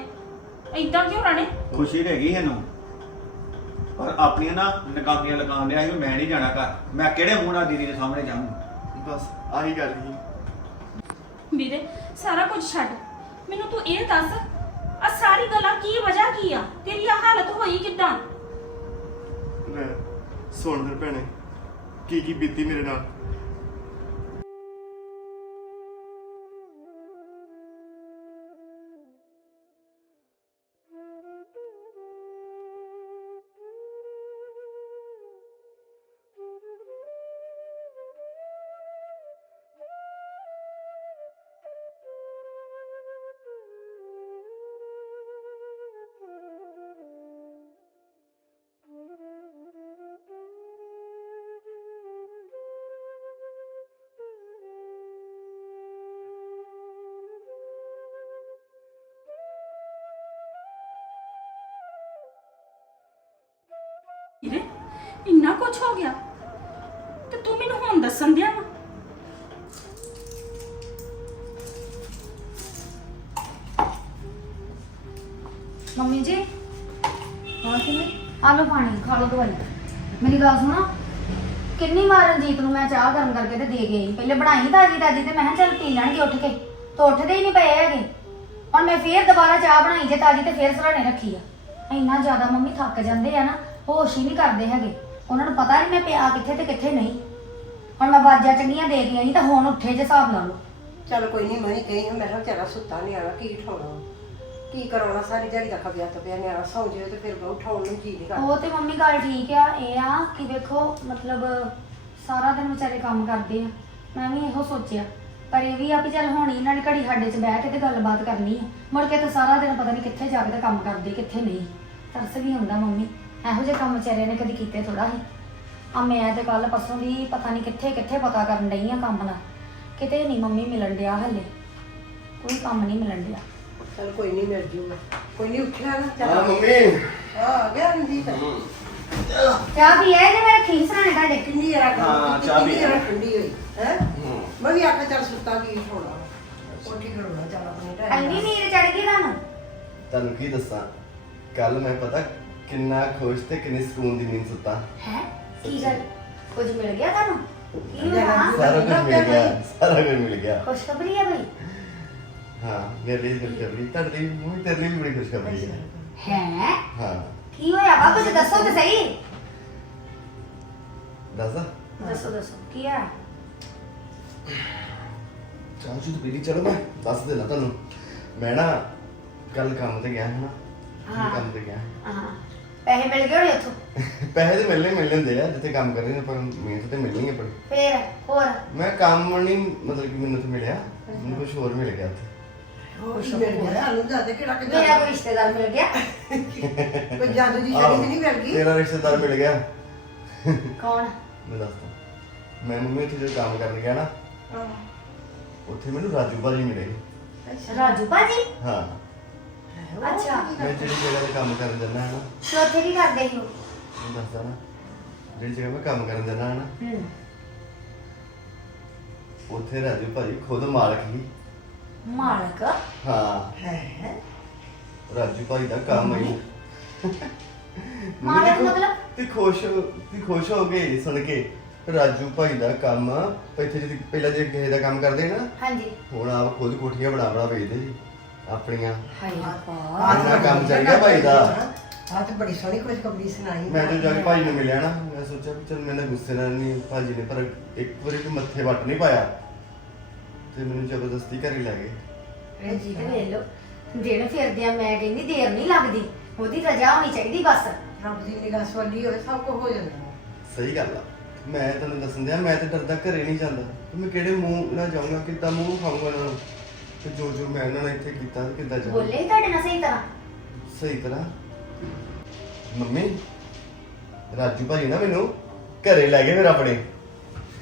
ਏਦਾਂ ਕਿਉਂ ਰਾਣੇ? ਖੁਸ਼ੀ ਰਹਿ ਗਈ ਇਹਨੂੰ ਪਰ ਆਪਣੀਆਂ ਨਾ ਨਕਾਮੀਆਂ ਲਗਾਉਣ ਲਿਆ ਸੀ ਵੀ ਮੈਂ ਨਹੀਂ ਜਾਣਾ ਘਰ। ਮੈਂ ਕਿਹੜੇ ਮੂੰਹ ਨਾਲ ਦੀਦੀ ਦੇ ਸਾਹਮਣੇ ਜਾਊਂ ਬਸ ਆਹੀ ਗੱਲ ਸੀ। ਵੀਰੇ ਸਾਰਾ ਕੁਝ ਛੱਡ। ਮੈਨੂੰ ਤੂੰ ਇਹ ਦੱਸ ਆ ਸਾਰੀ ਗੱਲਾਂ ਕੀ ਵਜ੍ਹਾ ਕੀ ਆ? ਤੇਰੀ ਆ ਹਾਲਤ ਹੋਈ ਕਿਦਾਂ? ਲੈ ਸੁਣ ਫਿਰ ਭੈਣੇ ਕੀ ਕੀ ਬੀਤੀ ਮੇਰੇ ਨਾਲ? ਵੀਰੇ, ਇੰਨਾ ਕੁਝ ਹੋ ਗਿਆ। ਤੇ ਤੂੰ ਮੈਨੂੰ ਹੁਣ ਦੱਸਣ ਦਿਆ ਵਾ? ਮੰਮੀ ਜੀ ਹਾਂ ਕਿਵੇਂ? ਆ ਲਓ ਪਾਣੀ ਖਾ ਲਓ ਦਵਾਈ। ਮੇਰੀ ਗੱਲ ਸੁਣੋ, ਕਿੰਨੀ ਵਾਰ ਰਣਜੀਤ ਨੂੰ ਮੈਂ ਚਾਹ ਗਰਮ ਕਰਕੇ ਤੇ ਦੇ ਗਈ ਪਹਿਲੇ ਬਣਾਈ ਤਾਜੀ ਤਾਜੀ ਤੇ ਮੈਂ ਕਿਹਾ ਚੱਲ ਪੀ ਲੈਣਗੇ ਉੱਠ ਕੇ। ਤੇ ਉੱਠਦੇ ਹੀ ਨਹੀਂ ਪਏ ਹੈਗੇ। ਹੁਣ ਮੈਂ ਫੇਰ ਦੁਬਾਰਾ ਚਾਹ ਬਣਾਈ ਜੇ ਤਾਜੀ ਤੇ ਫੇਰ ਸਰਾਣੇ ਰੱਖੀ ਆ। ਇੰਨਾ ਜ਼ਿਆਦਾ ਮੰਮੀ ਥੱਕ ਜਾਂਦੇ ਆ ਨਾ। ਹੋਸ਼ ਹੀ ਨਹੀਂ ਕਰਦੇ ਹੈਗੇ। ਉਹਨਾਂ ਨੂੰ ਪਤਾ ਨਹੀਂ ਮੈਂ ਪਿਆ ਕਿੱਥੇ ਤੇ ਕਿੱਥੇ ਨਹੀਂ। ਹੁਣ ਮੈਂ ਬਾਜਾਂ ਚੰਗੀਆਂ ਦੇ ਗਈਆਂ ਨਹੀਂ ਤਾਂ ਹੁਣ ਉੱਠੇ ਜੇ ਹਿਸਾਬ ਲਾ ਲਓ ਚੱਲ ਕੋਈ ਨਹੀਂ ਮੈਂ ਕਹੀ ਹਾਂ ਮੈਂ ਕਿਹਾ ਵਿਚਾਰਾ ਸੁੱਤਾ ਨਿਆਣਾ ਕੀ ਉਠਾਉਣਾ? ਕੀ ਕਰਾਉਣਾ? ਸਾਰੀ ਦਿਹਾੜੀ ਦਾ ਖਪਿਆ ਤਪਿਆ ਨਿਆਣਾ ਸੌਂ ਜਾਵੇ ਤੇ ਫਿਰ ਉਠਾਉਣ ਨੂੰ ਜੀ ਨਹੀਂ ਕਰਦਾ। ਉਹ ਤੇ ਮੰਮੀ ਗੱਲ ਠੀਕ ਆ ਇਹ ਆ ਕਿ ਵੇਖੋ ਮਤਲਬ ਸਾਰਾ ਦਿਨ ਵਿਚਾਰੇ ਕੰਮ ਕਰਦੇ ਆ। ਮੈਂ ਵੀ ਇਹੋ ਸੋਚਿਆ। ਪਰ ਇਹ ਵੀ ਆ ਵੀ ਚੱਲ ਹੁਣ ਇਹਨਾਂ ਨੇ ਘੜੀ ਸਾਡੇ 'ਚ ਬਹਿ ਕੇ ਤੇ ਗੱਲਬਾਤ ਕਰਨੀ ਆ। ਮੁੜ ਕੇ ਤਾਂ ਸਾਰਾ ਦਿਨ ਪਤਾ ਨਹੀਂ ਕਿੱਥੇ ਜਾ ਕੇ ਤੇ ਕੰਮ ਕਰਦੇ ਕਿੱਥੇ ਨਹੀਂ। ਤਰਸ ਵੀ ਹੁੰਦਾ ਮੰਮੀ। ਇਹੋ ਜਿਹੇ ਕੰਮ ਵਿਚਾਰਿਆਂ ਨੇ ਕਦੀ ਕੀਤੇ ਥੋੜਾ ਹੀ। ਆ ਮੈਂ ਤੇ ਕੱਲ ਪਰਸੋਂ ਦੀ ਪਤਾ ਨਹੀਂ ਕਿੱਥੇ ਕਿੱਥੇ ਪਤਾ ਕਰਨ ਡਈ ਆ ਕੰਮ ਦਾ। ਕਿਤੇ ਨਹੀਂ ਮੰਮੀ ਮਿਲਣ ਡਿਆ ਹਲੇ। ਕੋਈ ਕੰਮ ਨਹੀਂ ਮਿਲਣ ਡਿਆ। ਚੱਲ ਕੋਈ ਨਹੀਂ ਮਿਲ ਜੂਗਾ ਕੋਈ ਨਹੀਂ ਉੱਠਿਆ ਨਾ ਚੱਲ। ਹਾਂ ਮੰਮੀ। ਆ ਆ ਗਿਆ ਰਣਜੀਤ। ਚਾਹ ਵੀ ਹੈ ਜੇ ਮੈਂ ਰੱਖੀ ਸਰਾਣੇ ਤੁਹਾਡੇ? ਕਿੰਨੀ ਜਰਾ ਹਾਂ, ਚਾਹ ਪੀ ਠੰਡੀ ਹੋਈ ਹੈ? ਮੈਂ ਵੀ ਆਖਿਆ ਚੱਲ ਸੁੱਤਾ ਕੀ ਉਠਾਉਣਾ ਉੱਠੀ ਕਰਉਣਾ ਚੱਲ ਆਪਣੇ ਟਾਈਮ ਇੰਨੀ ਨੀਂਦ ਚੜ ਗਈ ਤੁਹਾਨੂੰ? ਤੁਹਾਨੂੰ ਕੀ ਦੱਸਾਂ? ਕੱਲ ਮੈਂ ਪਤਾ ਕਿੰਨਾ ਖੁਸ਼ ਤੇ ਕਿੰਨੀ ਸਕੂਨ ਦੀ ਨੀਂਦ ਸੁੱਤਾ। ਹੈ? ਕੀ ਗੱਲ? ਕੁਝ ਮਿਲ ਗਿਆ ਤੁਹਾਨੂੰ? ਕੀ ਹੋਇਆ? ਸਾਰਾ ਕੁਝ ਮਿਲ ਗਿਆ ਸਾਰਾ ਕੁਝ ਮਿਲ ਗਿਆ। ਖੁਸ਼ਖਬਰੀ ਹੈ ਬਈ? ਹਾਂ ਮੇਰੇ ਲਈ ਖੁਸ਼ਖਬਰੀ ਤੁਹਾਡੇ ਲਈ ਮੂੰਹ ਤੇਰੇ ਲਈ ਵੀ ਬੜੀ ਖੁਸ਼ਖਬਰੀ ਹੈ ਹੈ? ਹਾਂ। ਕੀ ਹੋਇਆ? ਵਾ ਕੁਝ ਦੱਸੋ ਤੇ ਸਹੀ। ਦੱਸ ਦੱਸੋ ਦੱਸੋ ਕੀ ਹੈ ਚਾਹ ਚੂਹ ਪੀ ਲਈ ਚਲੋ ਮੈਂ ਦੱਸ ਦੇਣਾ ਤੁਹਾਨੂੰ। ਮੈਂ ਨਾ ਕੱਲ ਕੰਮ ਤੇ ਗਿਆ ਹਾਂ ਨਾ। ਹਾਂ। ਕੰਮ ਤੇ ਗਿਆ। ਹਾਂ। ਪੈਸੇ ਮਿਲ ਗਏ ਹੋਣੇ ਉੱਥੋਂ? ਪੈਸੇ ਤੇ ਮਿਲਣੇ ਮਿਲ ਜਾਂਦੇ ਆ ਜਿੱਥੇ ਕੰਮ ਕਰ ਰਹੇ ਨੇ ਪਰ ਮਿਹਨਤ ਤੇ ਮਿਲਣੀ ਹੈ ਪਰ ਫੇਰ ਹੋਰ? ਮੈਂ ਕੰਮ ਨਹੀਂ ਮਤਲਬ ਕਿ ਮੈਨੂੰ ਤੇ ਮਿਲਿਆ ਮੈਨੂੰ ਕੁਝ ਹੋਰ ਮਿਲ ਗਿਆ ਉੱਥੇ। ਹੋਰ ਕਿਹੜਾ ਮੇਰਾ ਕੋਈ ਰਿਸ਼ਤੇਦਾਰ ਮਿਲ ਗਿਆ। ਕੋਈ ਜਾਦੂ ਦੀ ਛੜੀ ਤੇ ਨਹੀਂ ਮਿਲ ਗਈ? ਤੇਰਾ ਰਿਸ਼ਤੇਦਾਰ ਮਿਲ ਗਿਆ। ਕੌਣ? ਮੈਂ ਦੱਸਦਾ। ਮੈਂ ਮੰਮੀ ਉੱਥੇ ਜਦੋਂ ਕੰਮ ਕਰਨ ਗਿਆ ਨਾ ਹਾਂ। ਉੱਥੇ ਮੈਨੂੰ ਰਾਜੂ ਭਾਜੀ ਮਿਲੇ। ਰਾਜੂ ਭਾਜੀ? ਹਾਂ। ਅੱਛਾ। ਮੈਂ ਜਿਹੜੀ ਜਗ੍ਹਾ ਤੇ ਕੰਮ ਕਰਨ ਜਾਂਦਾ ਹਾਂ ਨਾ। ਤੇ ਉੱਥੇ ਕੀ ਕਰਦੇ ਹੋ ਮੈਂ ਦੱਸਦਾ ਨਾ। ਜਿਹੜੀ ਜਗ੍ਹਾ ਮੈਂ ਕੰਮ ਕਰਨ ਜਾਂਦਾ ਹਾਂ ਨਾ। ਹੂੰ। ਉੱਥੇ ਰਾਜੂ ਭਾਜੀ ਖੁਦ ਮਾਲਕ ਹੀ ਮਾਲਕ? ਹਾਂ। ਹੈ। ਰਾਜੂ ਭਾਈ ਦਾ ਕੰਮ ਹੀ। ਮਾਲਕ ਮਤਲਬ? ਤੇ ਖੁਸ਼ ਤੇ ਖੁਸ਼ ਹੋ ਗਏ ਸੁਣ ਕੇ। ਰਾਜੂ ਭਾਈ ਦਾ ਕੰਮ ਇੱਥੇ ਜਿਹੜੀ ਪਹਿਲਾਂ ਜੇ ਕਿਸੇ ਦਾ ਕੰਮ ਕਰਦੇ ਨਾ। ਹਾਂਜੀ। ਹੁਣ ਆਪ ਖੁਦ ਕੋਠੀਆਂ ਬਣਾ ਬਣਾ ਵੇਚਦੇ ਜੀ ਆਪਣੀਆਂ। ਹਾਏ ਇੰਨਾ ਕੰਮ ਚੱਲ ਗਿਆ ਭਾਈ ਦਾ। ਆ ਤੇ ਬੜੀ ਸੋਹਣੀ ਖੁਸ਼ਖਬਰੀ ਸੁਣਾਈ ਮੈਂ ਜਦੋਂ ਜਾ ਕੇ ਭਾਈ ਨੂੰ ਮਿਲਿਆ ਨਾ। ਮੈਂ ਸੋਚਿਆ ਵੀ ਚਲ ਮੈਨੂੰ ਗੁੱਸੇ ਨਾਲ ਨਹੀਂ ਭਾਜੀ ਨੇ ਪਰ ਇੱਕ ਵਾਰੀ ਵੀ ਮੱਥੇ ਵੱਟ ਨਹੀਂ ਪਾਇਆ। ਤੇ ਮੈਨੂੰ ਜ਼ਬਰਦਸਤੀ ਘਰੇ ਲੈ ਗਏ। ਰਣਜੀਤ ਵੇਖ ਲੋ ਦਿਨ ਫਿਰਦੇ ਆ ਮੈਂ ਕਹਿੰਦੀ ਦੇਰ ਨਹੀਂ ਲੱਗਦੀ। ਉਹਦੀ ਰਜਾ ਹੋਣੀ ਚਾਹੀਦੀ ਬਸ। ਰੱਬ ਦੀ ਨਿਗਾਹ ਸਵਾਲੀ ਹੋਵੇ ਸਭ ਕੁਝ ਹੋ ਜਾਂਦਾ। ਸਹੀ ਗੱਲ ਆ। ਮੈਂ ਤੈਨੂੰ ਦੱਸਣ ਦਿਆ ਮੈਂ ਤੇ ਡਰਦਾ ਘਰੇ ਨਹੀਂ ਜਾਂਦਾ। ਤੇ ਮੈਂ ਕਿਹੜੇ ਮੂੰਹ ਨਾਲ ਜਾਊਂਗਾ ਕਿੱਦਾਂ ਮੂੰਹ ਖਾਊਂਗਾ ਨੂੰ? ਤੇ ਜੋ ਜੋ ਮੈਂ ਉਹਨਾਂ ਨਾਲ ਇੱਥੇ ਕੀਤਾ ਤੇ ਕਿੱਦਾਂ ਜਾਊਂਗਾ ਬੋਲੇ ਹੀ ਤੁਹਾਡੇ ਨਾਲ ਸਹੀ ਤਰ੍ਹਾਂ? ਸਹੀ ਤਰ੍ਹਾਂ? ਮੰਮੀ ਰਾਜੂ ਭਾਈ ਨਾ ਮੈਨੂੰ ਘਰੇ ਲੈ ਗਏ ਫਿਰ ਆਪਣੇ।